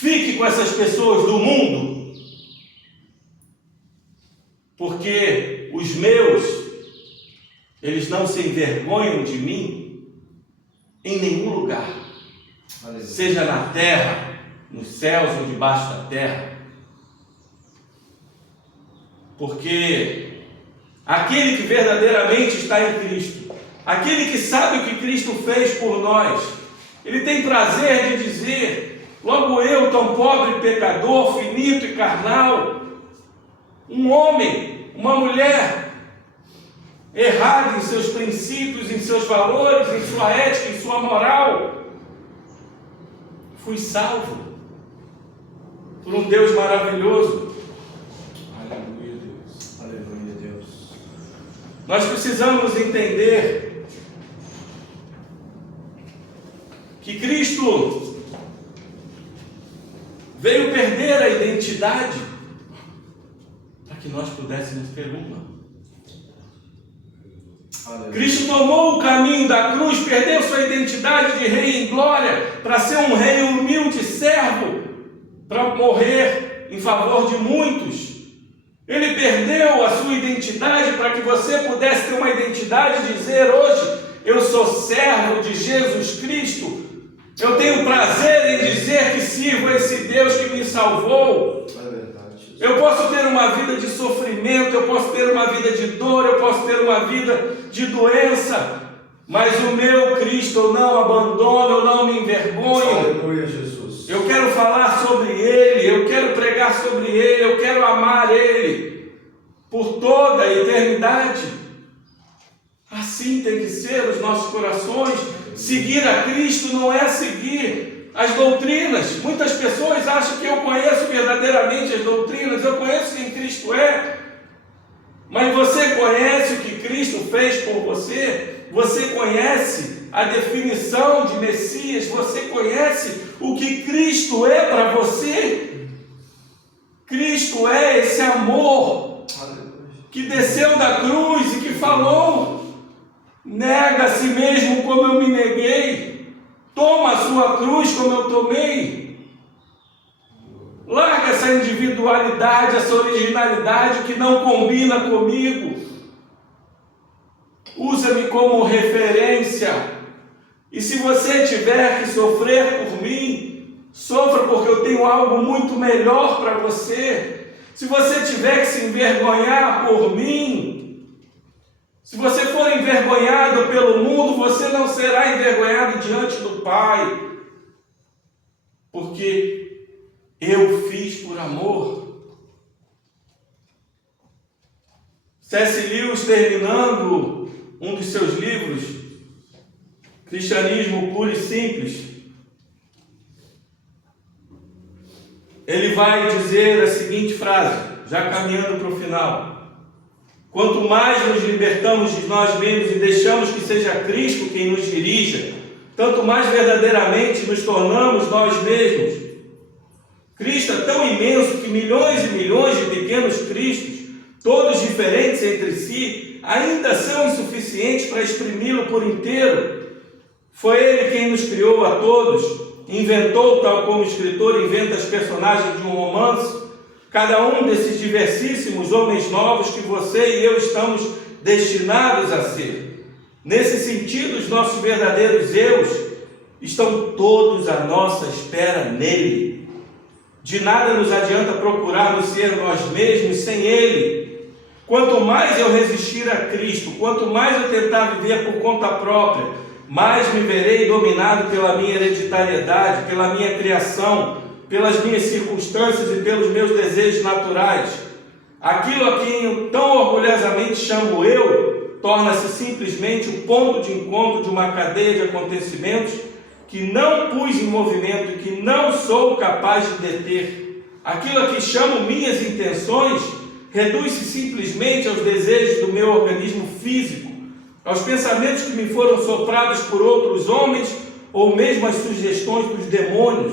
fique com essas pessoas do mundo, porque os meus, eles não se envergonham de mim em nenhum lugar, seja na terra, nos céus ou debaixo da terra, porque aquele que verdadeiramente está em Cristo, aquele que sabe o que Cristo fez por nós, ele tem prazer de dizer: logo eu, tão pobre, pecador, finito e carnal, um homem, uma mulher, errado em seus princípios, em seus valores, em sua ética, em sua moral, fui salvo por um Deus maravilhoso. Aleluia, Deus. Aleluia, Deus. Nós precisamos entender que Cristo veio perder a identidade para que nós pudéssemos ter uma. Cristo tomou o caminho da cruz, perdeu sua identidade de rei em glória para ser um rei humilde, servo, para morrer em favor de muitos. Ele perdeu a sua identidade para que você pudesse ter uma identidade de dizer hoje: eu sou servo de Jesus Cristo, eu tenho prazer em dizer que sirvo a esse Deus que me salvou. Eu posso ter uma vida de sofrimento, eu posso ter uma vida de dor, eu posso ter uma vida de doença, mas o meu Cristo eu não abandono, eu não me envergonho. Aleluia, Jesus. Eu quero falar sobre Ele, eu quero pregar sobre Ele, eu quero amar Ele por toda a eternidade. Assim tem que ser os nossos corações. Seguir a Cristo não é seguir as doutrinas. Muitas pessoas acham que eu conheço verdadeiramente as doutrinas, eu conheço quem Cristo é, mas você conhece o que Cristo fez por você? Você conhece a definição de Messias? Você conhece o que Cristo é para você? Cristo é esse amor que desceu da cruz e que falou: nega a si mesmo como eu me neguei, toma a sua cruz como eu tomei. Larga essa individualidade, essa originalidade que não combina comigo. Usa-me como referência. E se você tiver que sofrer por mim, sofra, porque eu tenho algo muito melhor para você. Se você tiver que se envergonhar por mim, se você for envergonhado pelo mundo, você não será envergonhado diante do Pai, porque eu fiz por amor. C.S. Lewis, terminando um dos seus livros, Cristianismo Puro e Simples, ele vai dizer a seguinte frase, já caminhando para o final: quanto mais nos libertamos de nós mesmos e deixamos que seja Cristo quem nos dirija, tanto mais verdadeiramente nos tornamos nós mesmos. Cristo é tão imenso que milhões e milhões de pequenos Cristos, todos diferentes entre si, ainda são insuficientes para exprimi-lo por inteiro. Foi Ele quem nos criou a todos, inventou, tal como o escritor inventa os personagens de um romance, cada um desses diversíssimos homens novos que você e eu estamos destinados a ser. Nesse sentido, os nossos verdadeiros eus estão todos à nossa espera nele. De nada nos adianta procurarmos ser nós mesmos sem Ele. Quanto mais eu resistir a Cristo, quanto mais eu tentar viver por conta própria, mais me verei dominado pela minha hereditariedade, pela minha criação, pelas minhas circunstâncias e pelos meus desejos naturais. Aquilo a quem eu tão orgulhosamente chamo eu, torna-se simplesmente o ponto de encontro de uma cadeia de acontecimentos que não pus em movimento e que não sou capaz de deter. Aquilo a que chamo minhas intenções reduz-se simplesmente aos desejos do meu organismo físico, aos pensamentos que me foram soprados por outros homens ou mesmo às sugestões dos demônios.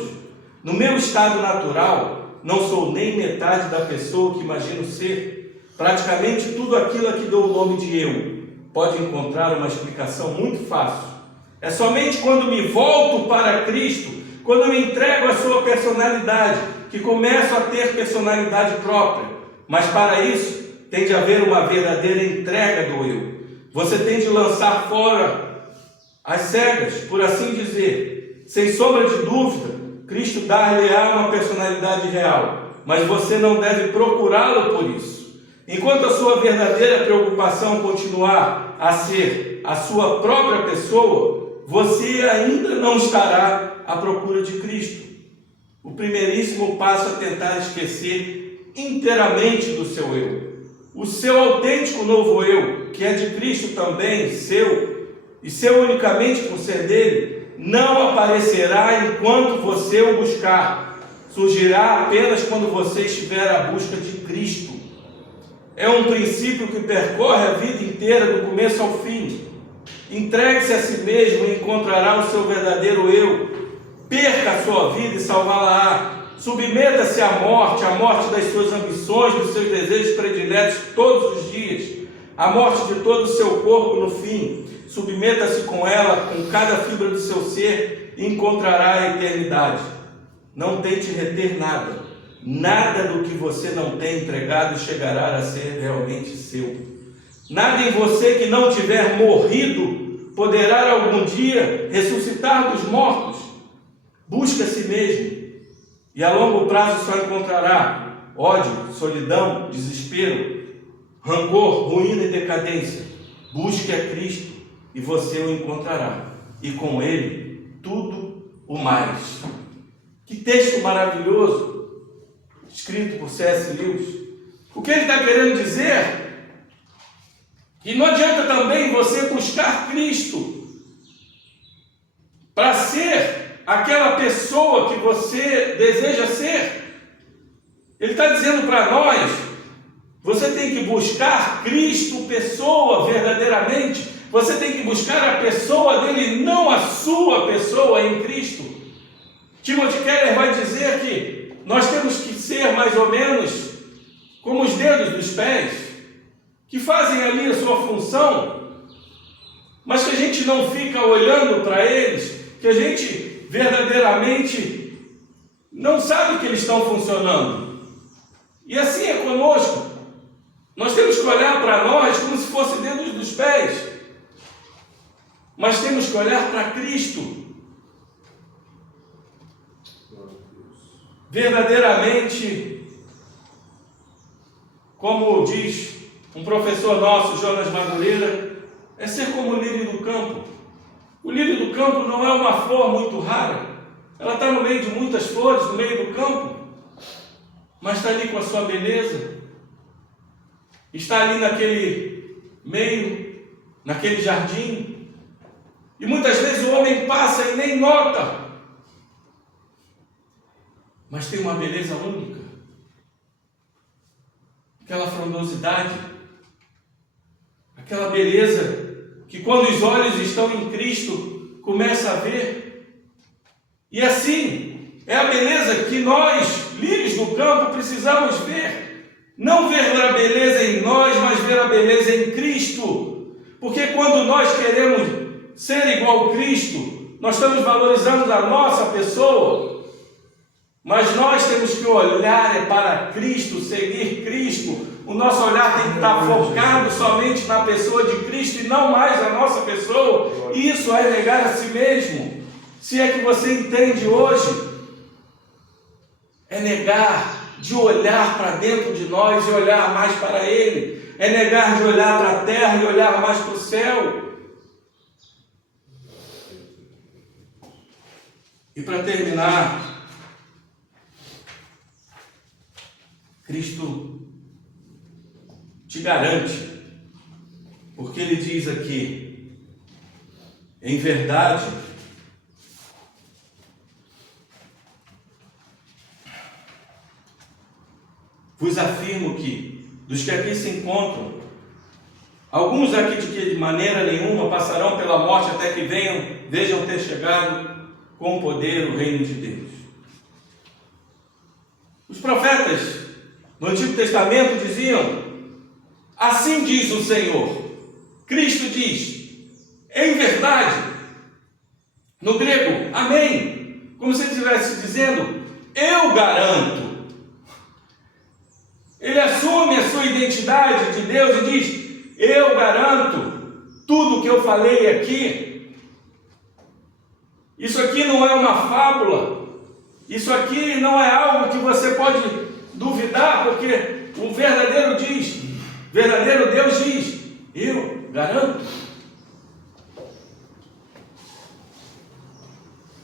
No meu estado natural, não sou nem metade da pessoa que imagino ser. Praticamente tudo aquilo a que dou o nome de eu pode encontrar uma explicação muito fácil. É somente quando me volto para Cristo, quando eu entrego a sua personalidade, que começo a ter personalidade própria. Mas para isso, tem de haver uma verdadeira entrega do eu. Você tem de lançar fora as cegas, por assim dizer. Sem sombra de dúvida, Cristo dar-lhe-á uma personalidade real, mas você não deve procurá-lo por isso. Enquanto a sua verdadeira preocupação continuar a ser a sua própria pessoa, você ainda não estará à procura de Cristo. O primeiríssimo passo é tentar esquecer inteiramente do seu eu. O seu autêntico novo eu, que é de Cristo também, seu, e seu unicamente por ser dele, não aparecerá enquanto você o buscar. Surgirá apenas quando você estiver à busca de Cristo. É um princípio que percorre a vida inteira, do começo ao fim. Entregue-se a si mesmo e encontrará o seu verdadeiro eu. Perca a sua vida e salvá-la-á. Submeta-se à morte das suas ambições, dos seus desejos prediletos todos os dias, a morte de todo o seu corpo no fim. Submeta-se com ela, com cada fibra do seu ser, e encontrará a eternidade. Não tente reter nada. Nada do que você não tem entregado chegará a ser realmente seu. Nada em você que não tiver morrido poderá algum dia ressuscitar dos mortos. Busque a si mesmo, e a longo prazo só encontrará ódio, solidão, desespero, rancor, ruína e decadência. Busque a Cristo e você o encontrará, e com Ele tudo o mais. Que texto maravilhoso, escrito por C.S. Lewis. O que ele está querendo dizer? Que não adianta também você buscar Cristo para ser aquela pessoa que você deseja ser. Ele está dizendo para nós, você tem que buscar Cristo, pessoa, verdadeiramente. Você tem que buscar a pessoa dele, não a sua pessoa em Cristo. Timothy Keller vai dizer que nós temos que ser mais ou menos como os dedos dos pés, que fazem ali a sua função, mas que a gente não fica olhando para eles, que a gente verdadeiramente não sabe que eles estão funcionando. E assim é conosco. Nós temos que olhar para nós como se fosse dedos dos pés, mas temos que olhar para Cristo. Verdadeiramente, como diz um professor nosso, Jonas Madureira, é ser como o lírio do campo. O lírio do campo não é uma flor muito rara. Ela está no meio de muitas flores, no meio do campo, mas está ali com a sua beleza. Está ali naquele meio, naquele jardim. E muitas vezes o homem passa e nem nota. Mas tem uma beleza única. Aquela frondosidade. Aquela beleza que quando os olhos estão em Cristo, começa a ver. E assim, é a beleza que nós, lírios do campo, precisamos ver. Não ver a beleza em nós, mas ver a beleza em Cristo. Porque quando nós queremos ser igual a Cristo, nós estamos valorizando a nossa pessoa. Mas nós temos que olhar para Cristo, seguir Cristo. O nosso olhar tem que estar focado somente na pessoa de Cristo e não mais na nossa pessoa. Isso é negar a si mesmo. Se é que você entende hoje, é negar de olhar para dentro de nós e olhar mais para Ele. É negar de olhar para a terra e olhar mais para o céu. E para terminar, Cristo te garante, porque Ele diz aqui, em verdade, vos afirmo que, dos que aqui se encontram, alguns aqui de que de maneira nenhuma passarão pela morte até que vejam ter chegado com poder o reino de Deus. Os profetas no Antigo Testamento diziam, assim diz o Senhor. Cristo diz, em verdade, no grego, amém. como se ele estivesse dizendo: eu garanto. Ele assume a sua identidade de Deus e diz: eu garanto tudo que eu falei aqui. Isso aqui não é uma fábula, isso aqui não é algo que você pode duvidar, porque o verdadeiro Deus diz: eu garanto.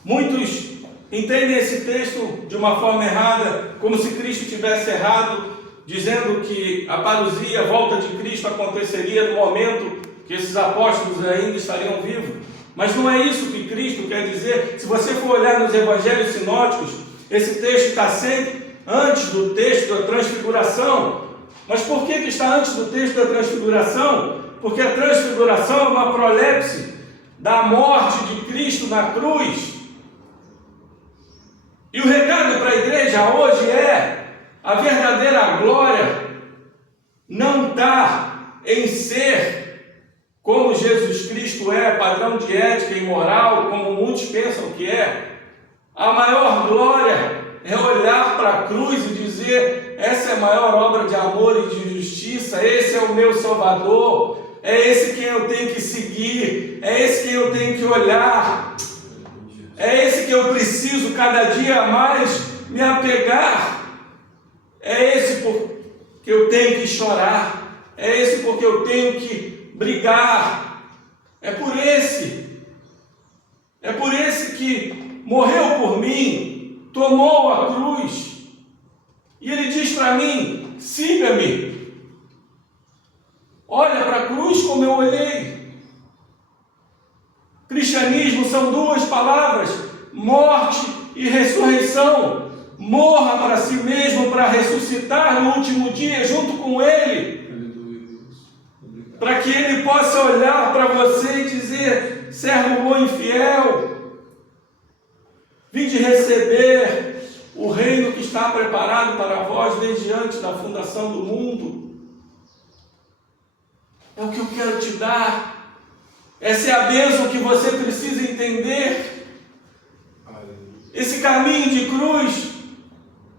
Muitos entendem esse texto de uma forma errada, como se Cristo tivesse errado, dizendo que a parousia, a volta de Cristo, aconteceria no momento que esses apóstolos ainda estariam vivos. Mas não é isso que Cristo quer dizer. Se você for olhar nos evangelhos sinóticos, esse texto está sempre antes do texto da transfiguração. Mas por que está antes do texto da transfiguração? Porque a transfiguração é uma prolepse da morte de Cristo na cruz. E o recado para a igreja hoje é: a verdadeira glória não está em ser como Jesus Cristo é, padrão de ética e moral, como muitos pensam que é. A maior glória é olhar para a cruz e dizer: essa é a maior obra de amor e de justiça, esse é o meu Salvador, é esse quem eu tenho que seguir, é esse quem eu tenho que olhar, é esse que eu preciso cada dia mais me apegar, é esse porque eu tenho que chorar, é esse porque eu tenho que brigar, é por esse que morreu por mim, tomou a cruz, e ele diz para mim: siga-me, olha para a cruz como eu olhei. Cristianismo são duas palavras: morte e ressurreição. Morra para si mesmo para ressuscitar no último dia junto com ele, para que ele possa olhar para você e dizer: servo bom e fiel, vinde receber o reino que está preparado para vós desde antes da fundação do mundo. É o que eu quero te dar. Essa é a bênção que você precisa entender. Esse caminho de cruz,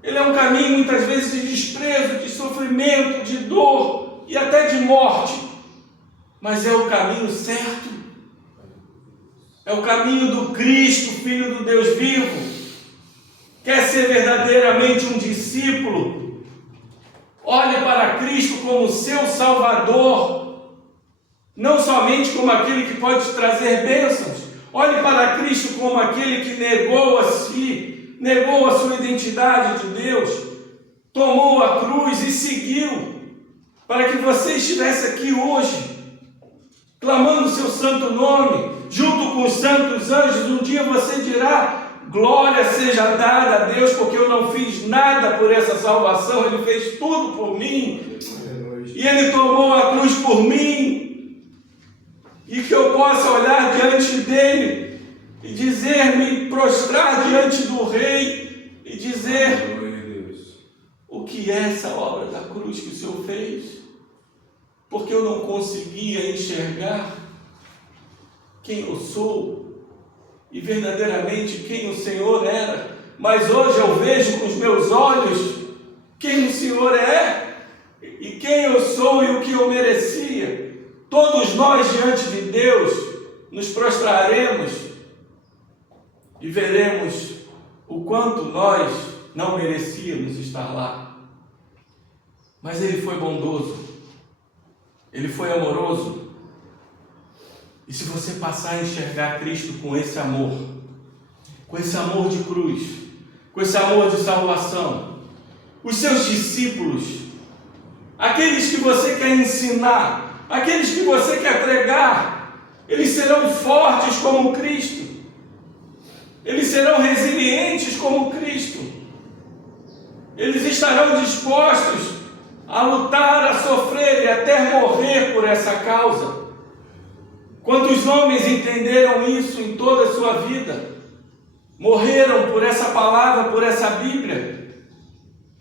ele é um caminho muitas vezes de desprezo, de sofrimento, de dor e até de morte. Mas é o caminho certo. É o caminho do Cristo, Filho do Deus vivo. Quer ser verdadeiramente um discípulo? Olhe para Cristo como seu Salvador, não somente como aquele que pode te trazer bênçãos. Olhe para Cristo como aquele que negou a si, negou a sua identidade de Deus, tomou a cruz e seguiu, para que você estivesse aqui hoje, clamando o seu santo nome, junto com os santos anjos. Um dia você dirá: glória seja dada a Deus, porque eu não fiz nada por essa salvação, Ele fez tudo por mim, e Ele tomou a cruz por mim, e que eu possa olhar diante dEle, e dizer, me prostrar diante do Rei, e dizer: o que é essa obra da cruz que o Senhor fez? Porque eu não conseguia enxergar quem eu sou e verdadeiramente quem o Senhor era, mas hoje eu vejo com os meus olhos quem o Senhor é e quem eu sou e o que eu merecia. Todos nós diante de Deus nos prostraremos e veremos o quanto nós não merecíamos estar lá, mas Ele foi bondoso, Ele foi amoroso. E se você passar a enxergar Cristo com esse amor de cruz, com esse amor de salvação, os seus discípulos, aqueles que você quer ensinar, aqueles que você quer pregar, eles serão fortes como Cristo, eles serão resilientes como Cristo, eles estarão dispostos a lutar, a sofrer e até morrer por essa causa. Quantos homens entenderam isso em toda a sua vida? Morreram por essa palavra, por essa Bíblia.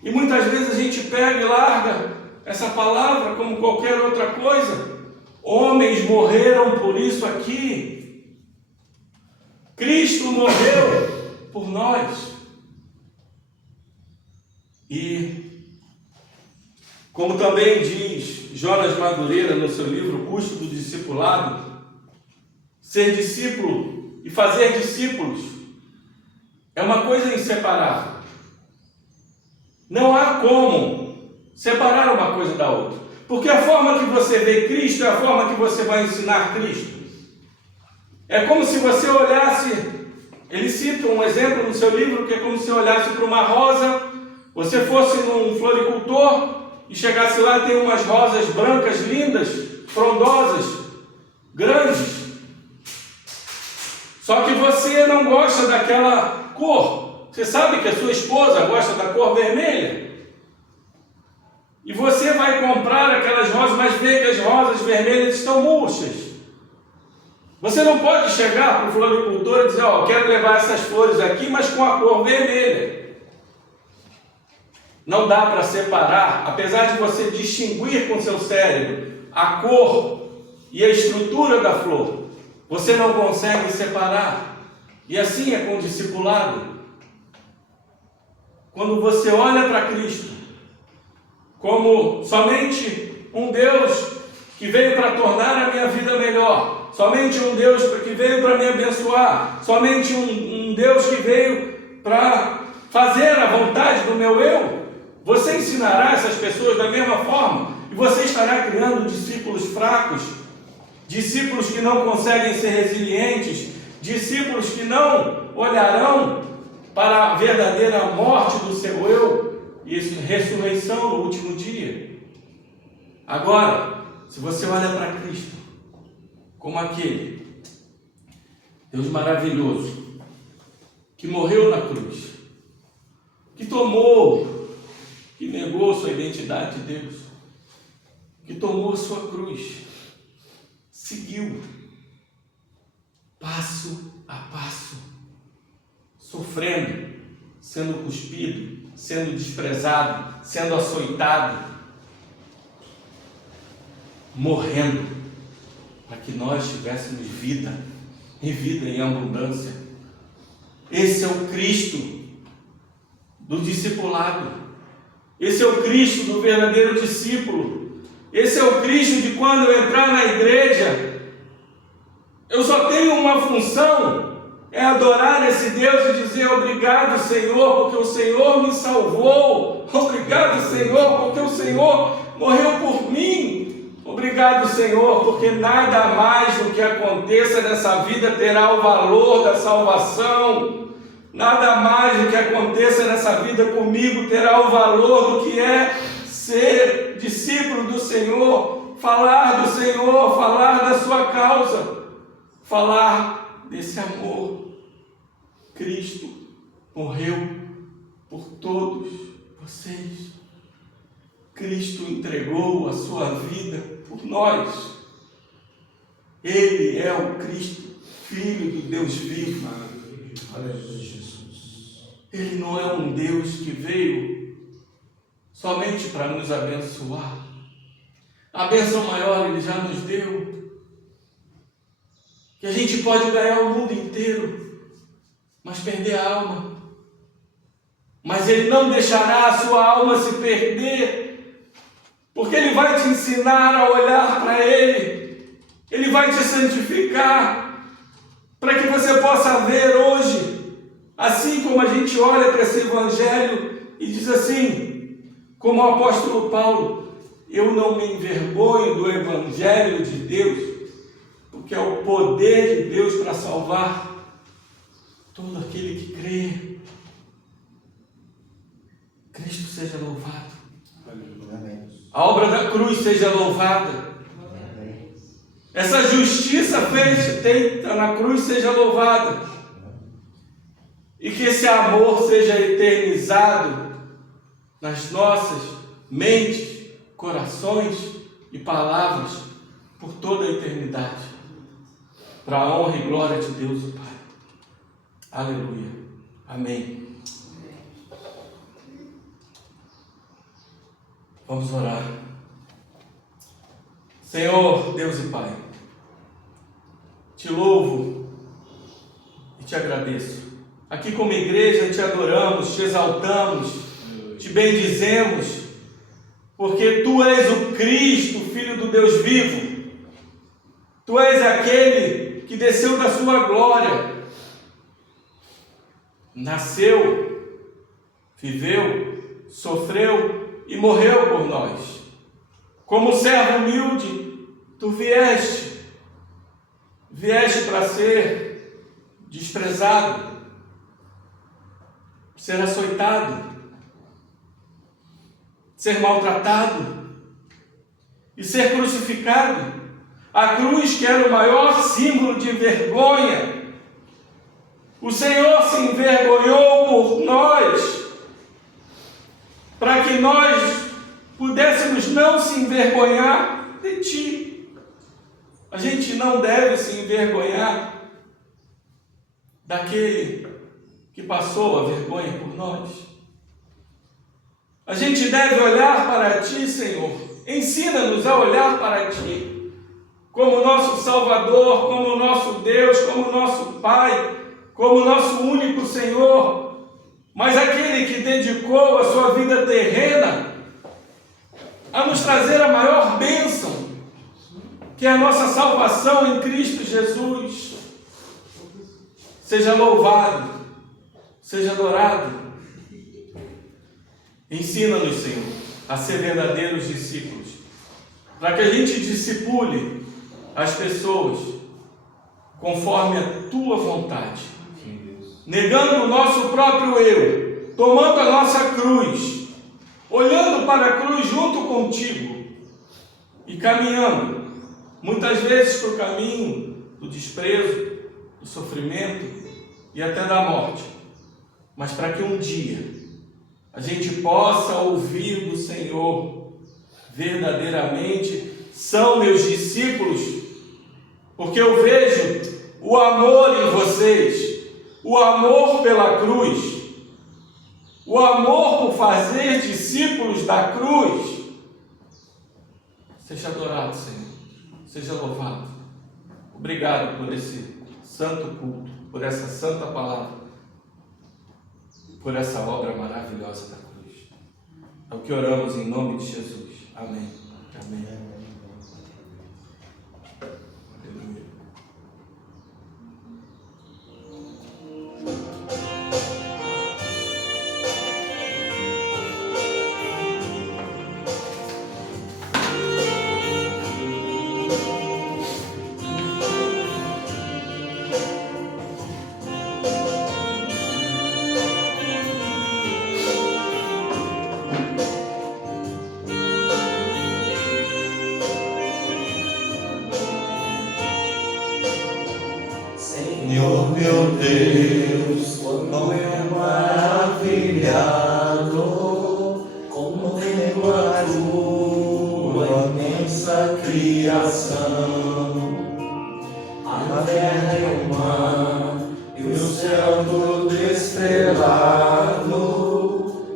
E muitas vezes a gente pega e larga essa palavra como qualquer outra coisa. Homens morreram por isso aqui. Cristo morreu por nós. E, como também diz Jonas Madureira no seu livro O Custo do Discipulado, ser discípulo e fazer discípulos é uma coisa inseparável. Não há como separar uma coisa da outra. Porque a forma que você vê Cristo é a forma que você vai ensinar Cristo. É como se você olhasse, ele cita um exemplo no seu livro, que é como se olhasse para uma rosa, você fosse num floricultor e chegasse lá e tem umas rosas brancas, lindas, frondosas, grandes. Só que você não gosta daquela cor. Você sabe que a sua esposa gosta da cor vermelha. E você vai comprar aquelas rosas, mas vê que as rosas vermelhas estão murchas. Você não pode chegar para o floricultor e dizer, ó, quero levar essas flores aqui, mas com a cor vermelha. Não dá para separar, apesar de você distinguir com seu cérebro a cor e a estrutura da flor, você não consegue separar. E assim é com o discipulado. Quando você olha para Cristo como somente um Deus que veio para tornar a minha vida melhor, somente um Deus que veio para me abençoar, somente um Deus que veio para fazer a vontade do meu eu, você ensinará essas pessoas da mesma forma e você estará criando discípulos fracos, discípulos que não conseguem ser resilientes, discípulos que não olharão para a verdadeira morte do seu eu e ressurreição no último dia. Agora, se você olha para Cristo como aquele Deus maravilhoso que morreu na cruz, que que negou sua identidade de Deus, que tomou sua cruz, seguiu passo a passo, sofrendo, sendo cuspido, sendo desprezado, sendo açoitado, morrendo, para que nós tivéssemos vida, e vida em abundância. Esse é o Cristo do discipulado, esse é o Cristo do verdadeiro discípulo, esse é o Cristo de quando eu entrar na igreja, eu só tenho uma função, é adorar esse Deus e dizer obrigado, Senhor, porque o Senhor me salvou, obrigado, Senhor, porque o Senhor morreu por mim, obrigado, Senhor, porque nada mais do que aconteça nessa vida terá o valor da salvação, nada mais do que aconteça nessa vida comigo terá o valor do que é ser discípulo do Senhor, falar do Senhor, falar da sua causa, falar desse amor. Cristo morreu por todos vocês. Cristo entregou a sua vida por nós. Ele é o Cristo, Filho do Deus vivo. Aleluia, Jesus. Ele não é um Deus que veio somente para nos abençoar. A bênção maior Ele já nos deu. Que a gente pode ganhar o mundo inteiro, mas perder a alma. Mas Ele não deixará a sua alma se perder, porque Ele vai te ensinar a olhar para Ele, Ele vai te santificar, para que você possa ver hoje, assim como a gente olha para esse Evangelho e diz assim, como o apóstolo Paulo, eu não me envergonho do Evangelho de Deus, porque é o poder de Deus para salvar todo aquele que crê. Cristo seja louvado. Amém. A obra da cruz seja louvada. Amém. Essa justiça feita na cruz seja louvada. E que esse amor seja eternizado nas nossas mentes, corações e palavras por toda a eternidade. Para a honra e glória de Deus o Pai. Aleluia. Amém. Vamos orar. Senhor, Deus e Pai, te louvo e te agradeço Aqui como igreja te adoramos, te exaltamos, te bendizemos, porque Tu és o Cristo, Filho do Deus vivo. Tu és aquele que desceu da Sua glória, nasceu, viveu, sofreu e morreu por nós. Como servo humilde, Tu vieste para ser desprezado, ser açoitado, ser maltratado e ser crucificado. A cruz, que era o maior símbolo de vergonha, o Senhor se envergonhou por nós, para que nós pudéssemos não se envergonhar de Ti. A gente não deve se envergonhar daquele que passou a vergonha por nós. A gente deve olhar para Ti, Senhor. Ensina-nos a olhar para Ti como nosso Salvador, como nosso Deus, como nosso Pai, como nosso único Senhor, mas aquele que dedicou a sua vida terrena a nos trazer a maior bênção, que é a nossa salvação em Cristo Jesus. Seja louvado, seja adorado. Ensina-nos, Senhor, a ser verdadeiros discípulos, para que a gente discipule as pessoas conforme a Tua vontade, negando o nosso próprio eu, tomando a nossa cruz, olhando para a cruz junto contigo e caminhando, muitas vezes para o caminho do desprezo, do sofrimento e até da morte, mas para que um dia a gente possa ouvir do Senhor: verdadeiramente são meus discípulos, porque eu vejo o amor em vocês, o amor pela cruz, o amor por fazer discípulos da cruz. Seja adorado, Senhor, seja louvado. Obrigado por esse santo culto, por essa santa palavra, por essa obra maravilhosa da cruz. É o que oramos em nome de Jesus. Amém. Amém. Aleluia. Senhor meu Deus, como é maravilhado, como vendo a tua imensa criação, a terra e o mar e o céu todo estrelado,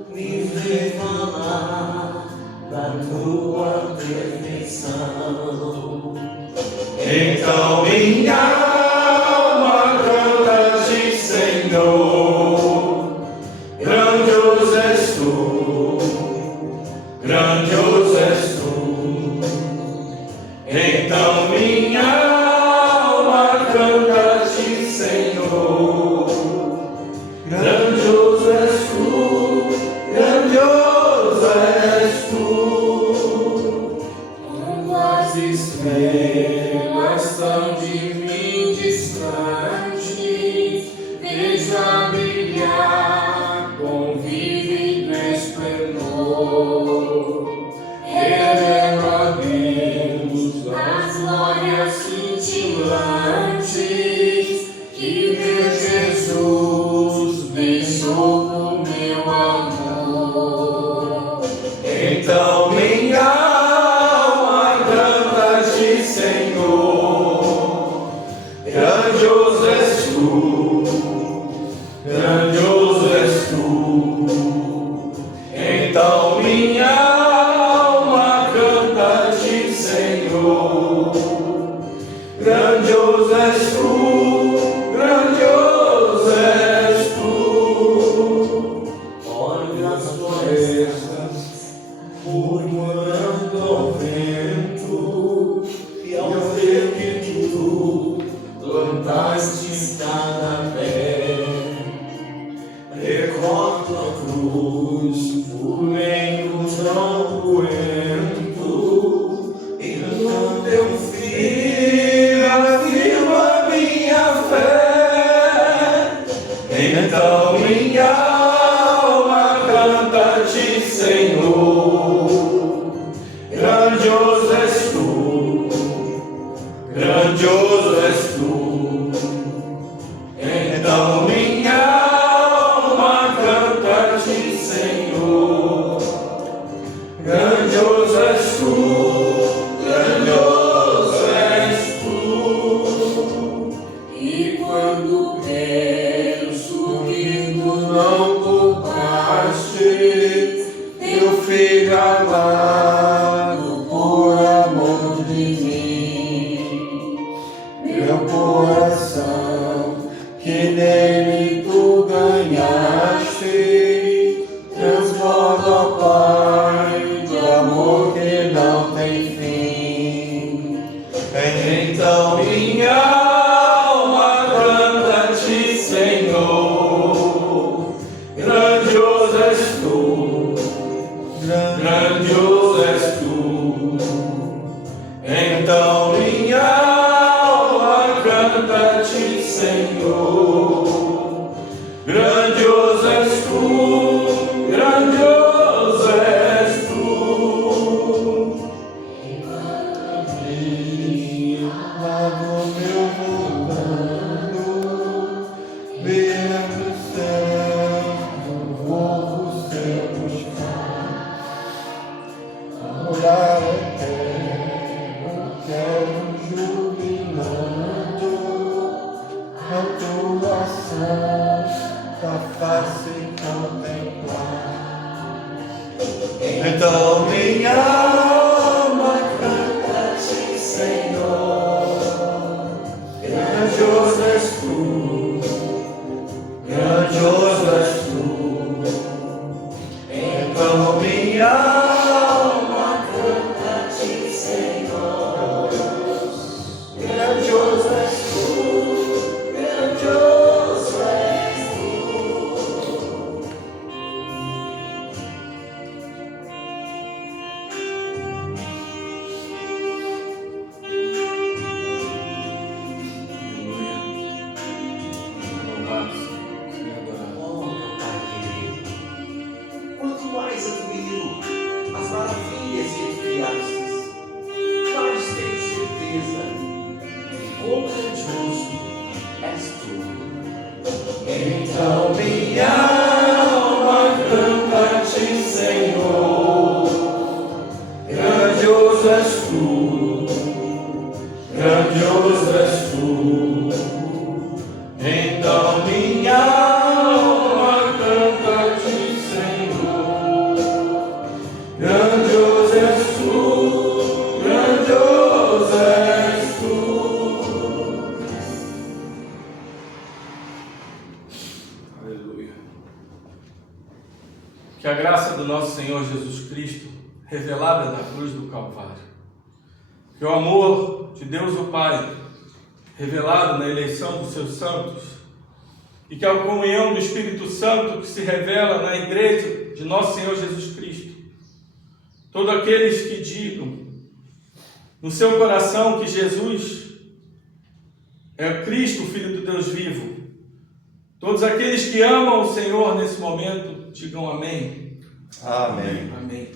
me vê falar da tua perfeição. Então minha grandioso és tu, grandioso és tu. Então minha alma canta-te, Senhor. Grandioso és tu, grandioso és tu. Quando as estrelas tão de mim distantes, vejo a brilhar, convive no esplendor, revelando a Deus as glórias cintilantes, que meu Jesus deixou o meu amor. Então minha alma canta-te, Senhor. Grandioso és tu, grandioso és tu. Então minha alma canta-te, Senhor. Grandioso és tu. brando ao vento, e ao ver que tu plantaste em cada pé, recorto a cruz, o reino não aguento, então teu filho afirma minha fé, então minha alma canta-te, Senhor, grandioso és tu, grandioso és tu, então minha grandioso és tu, grandioso és tu. E quando quero subindo não poupaste, teu filho amado por amor de mim. Meu coração que nele tu ganhaste, transborda, ó Pai, de amor que não tem fim. Então minha alma canta-te, Senhor, grandioso és tu, grandioso és tu. Então minha alma canta-te, Senhor, grandioso és tu, grandioso és tu. Lado meu voltando, vendo o céu, vou o céu buscar. Orar eterno, quero jubilando a tua santa face contemplar. Então minha alma canta-te, Senhor, grandioso és tu, grandioso és tu. Então minha alma canta-te, Senhor, grandioso és tu, grandioso és tu. Louvado seja adorado. Oh, meu Pai querido, quanto mais admiro as maravilhas que criastes, mais tenho certeza de quão grandioso és tu. Então minha alma canta-te, Senhor, grandioso és tu, grandioso és tu. Então minha alma canta-te, Senhor, grandioso és tu, grandioso és tu. Aleluia. Que a graça do nosso Senhor Jesus Cristo, revelada na cruz do Calvário, que o amor de Deus o Pai, revelado na eleição dos seus santos, e que a comunhão do Espírito Santo que se revela na igreja de nosso Senhor Jesus Cristo, todos aqueles que digam no seu coração que Jesus é Cristo, Filho do Deus vivo, todos aqueles que amam o Senhor nesse momento, digam amém. Amém. Amém.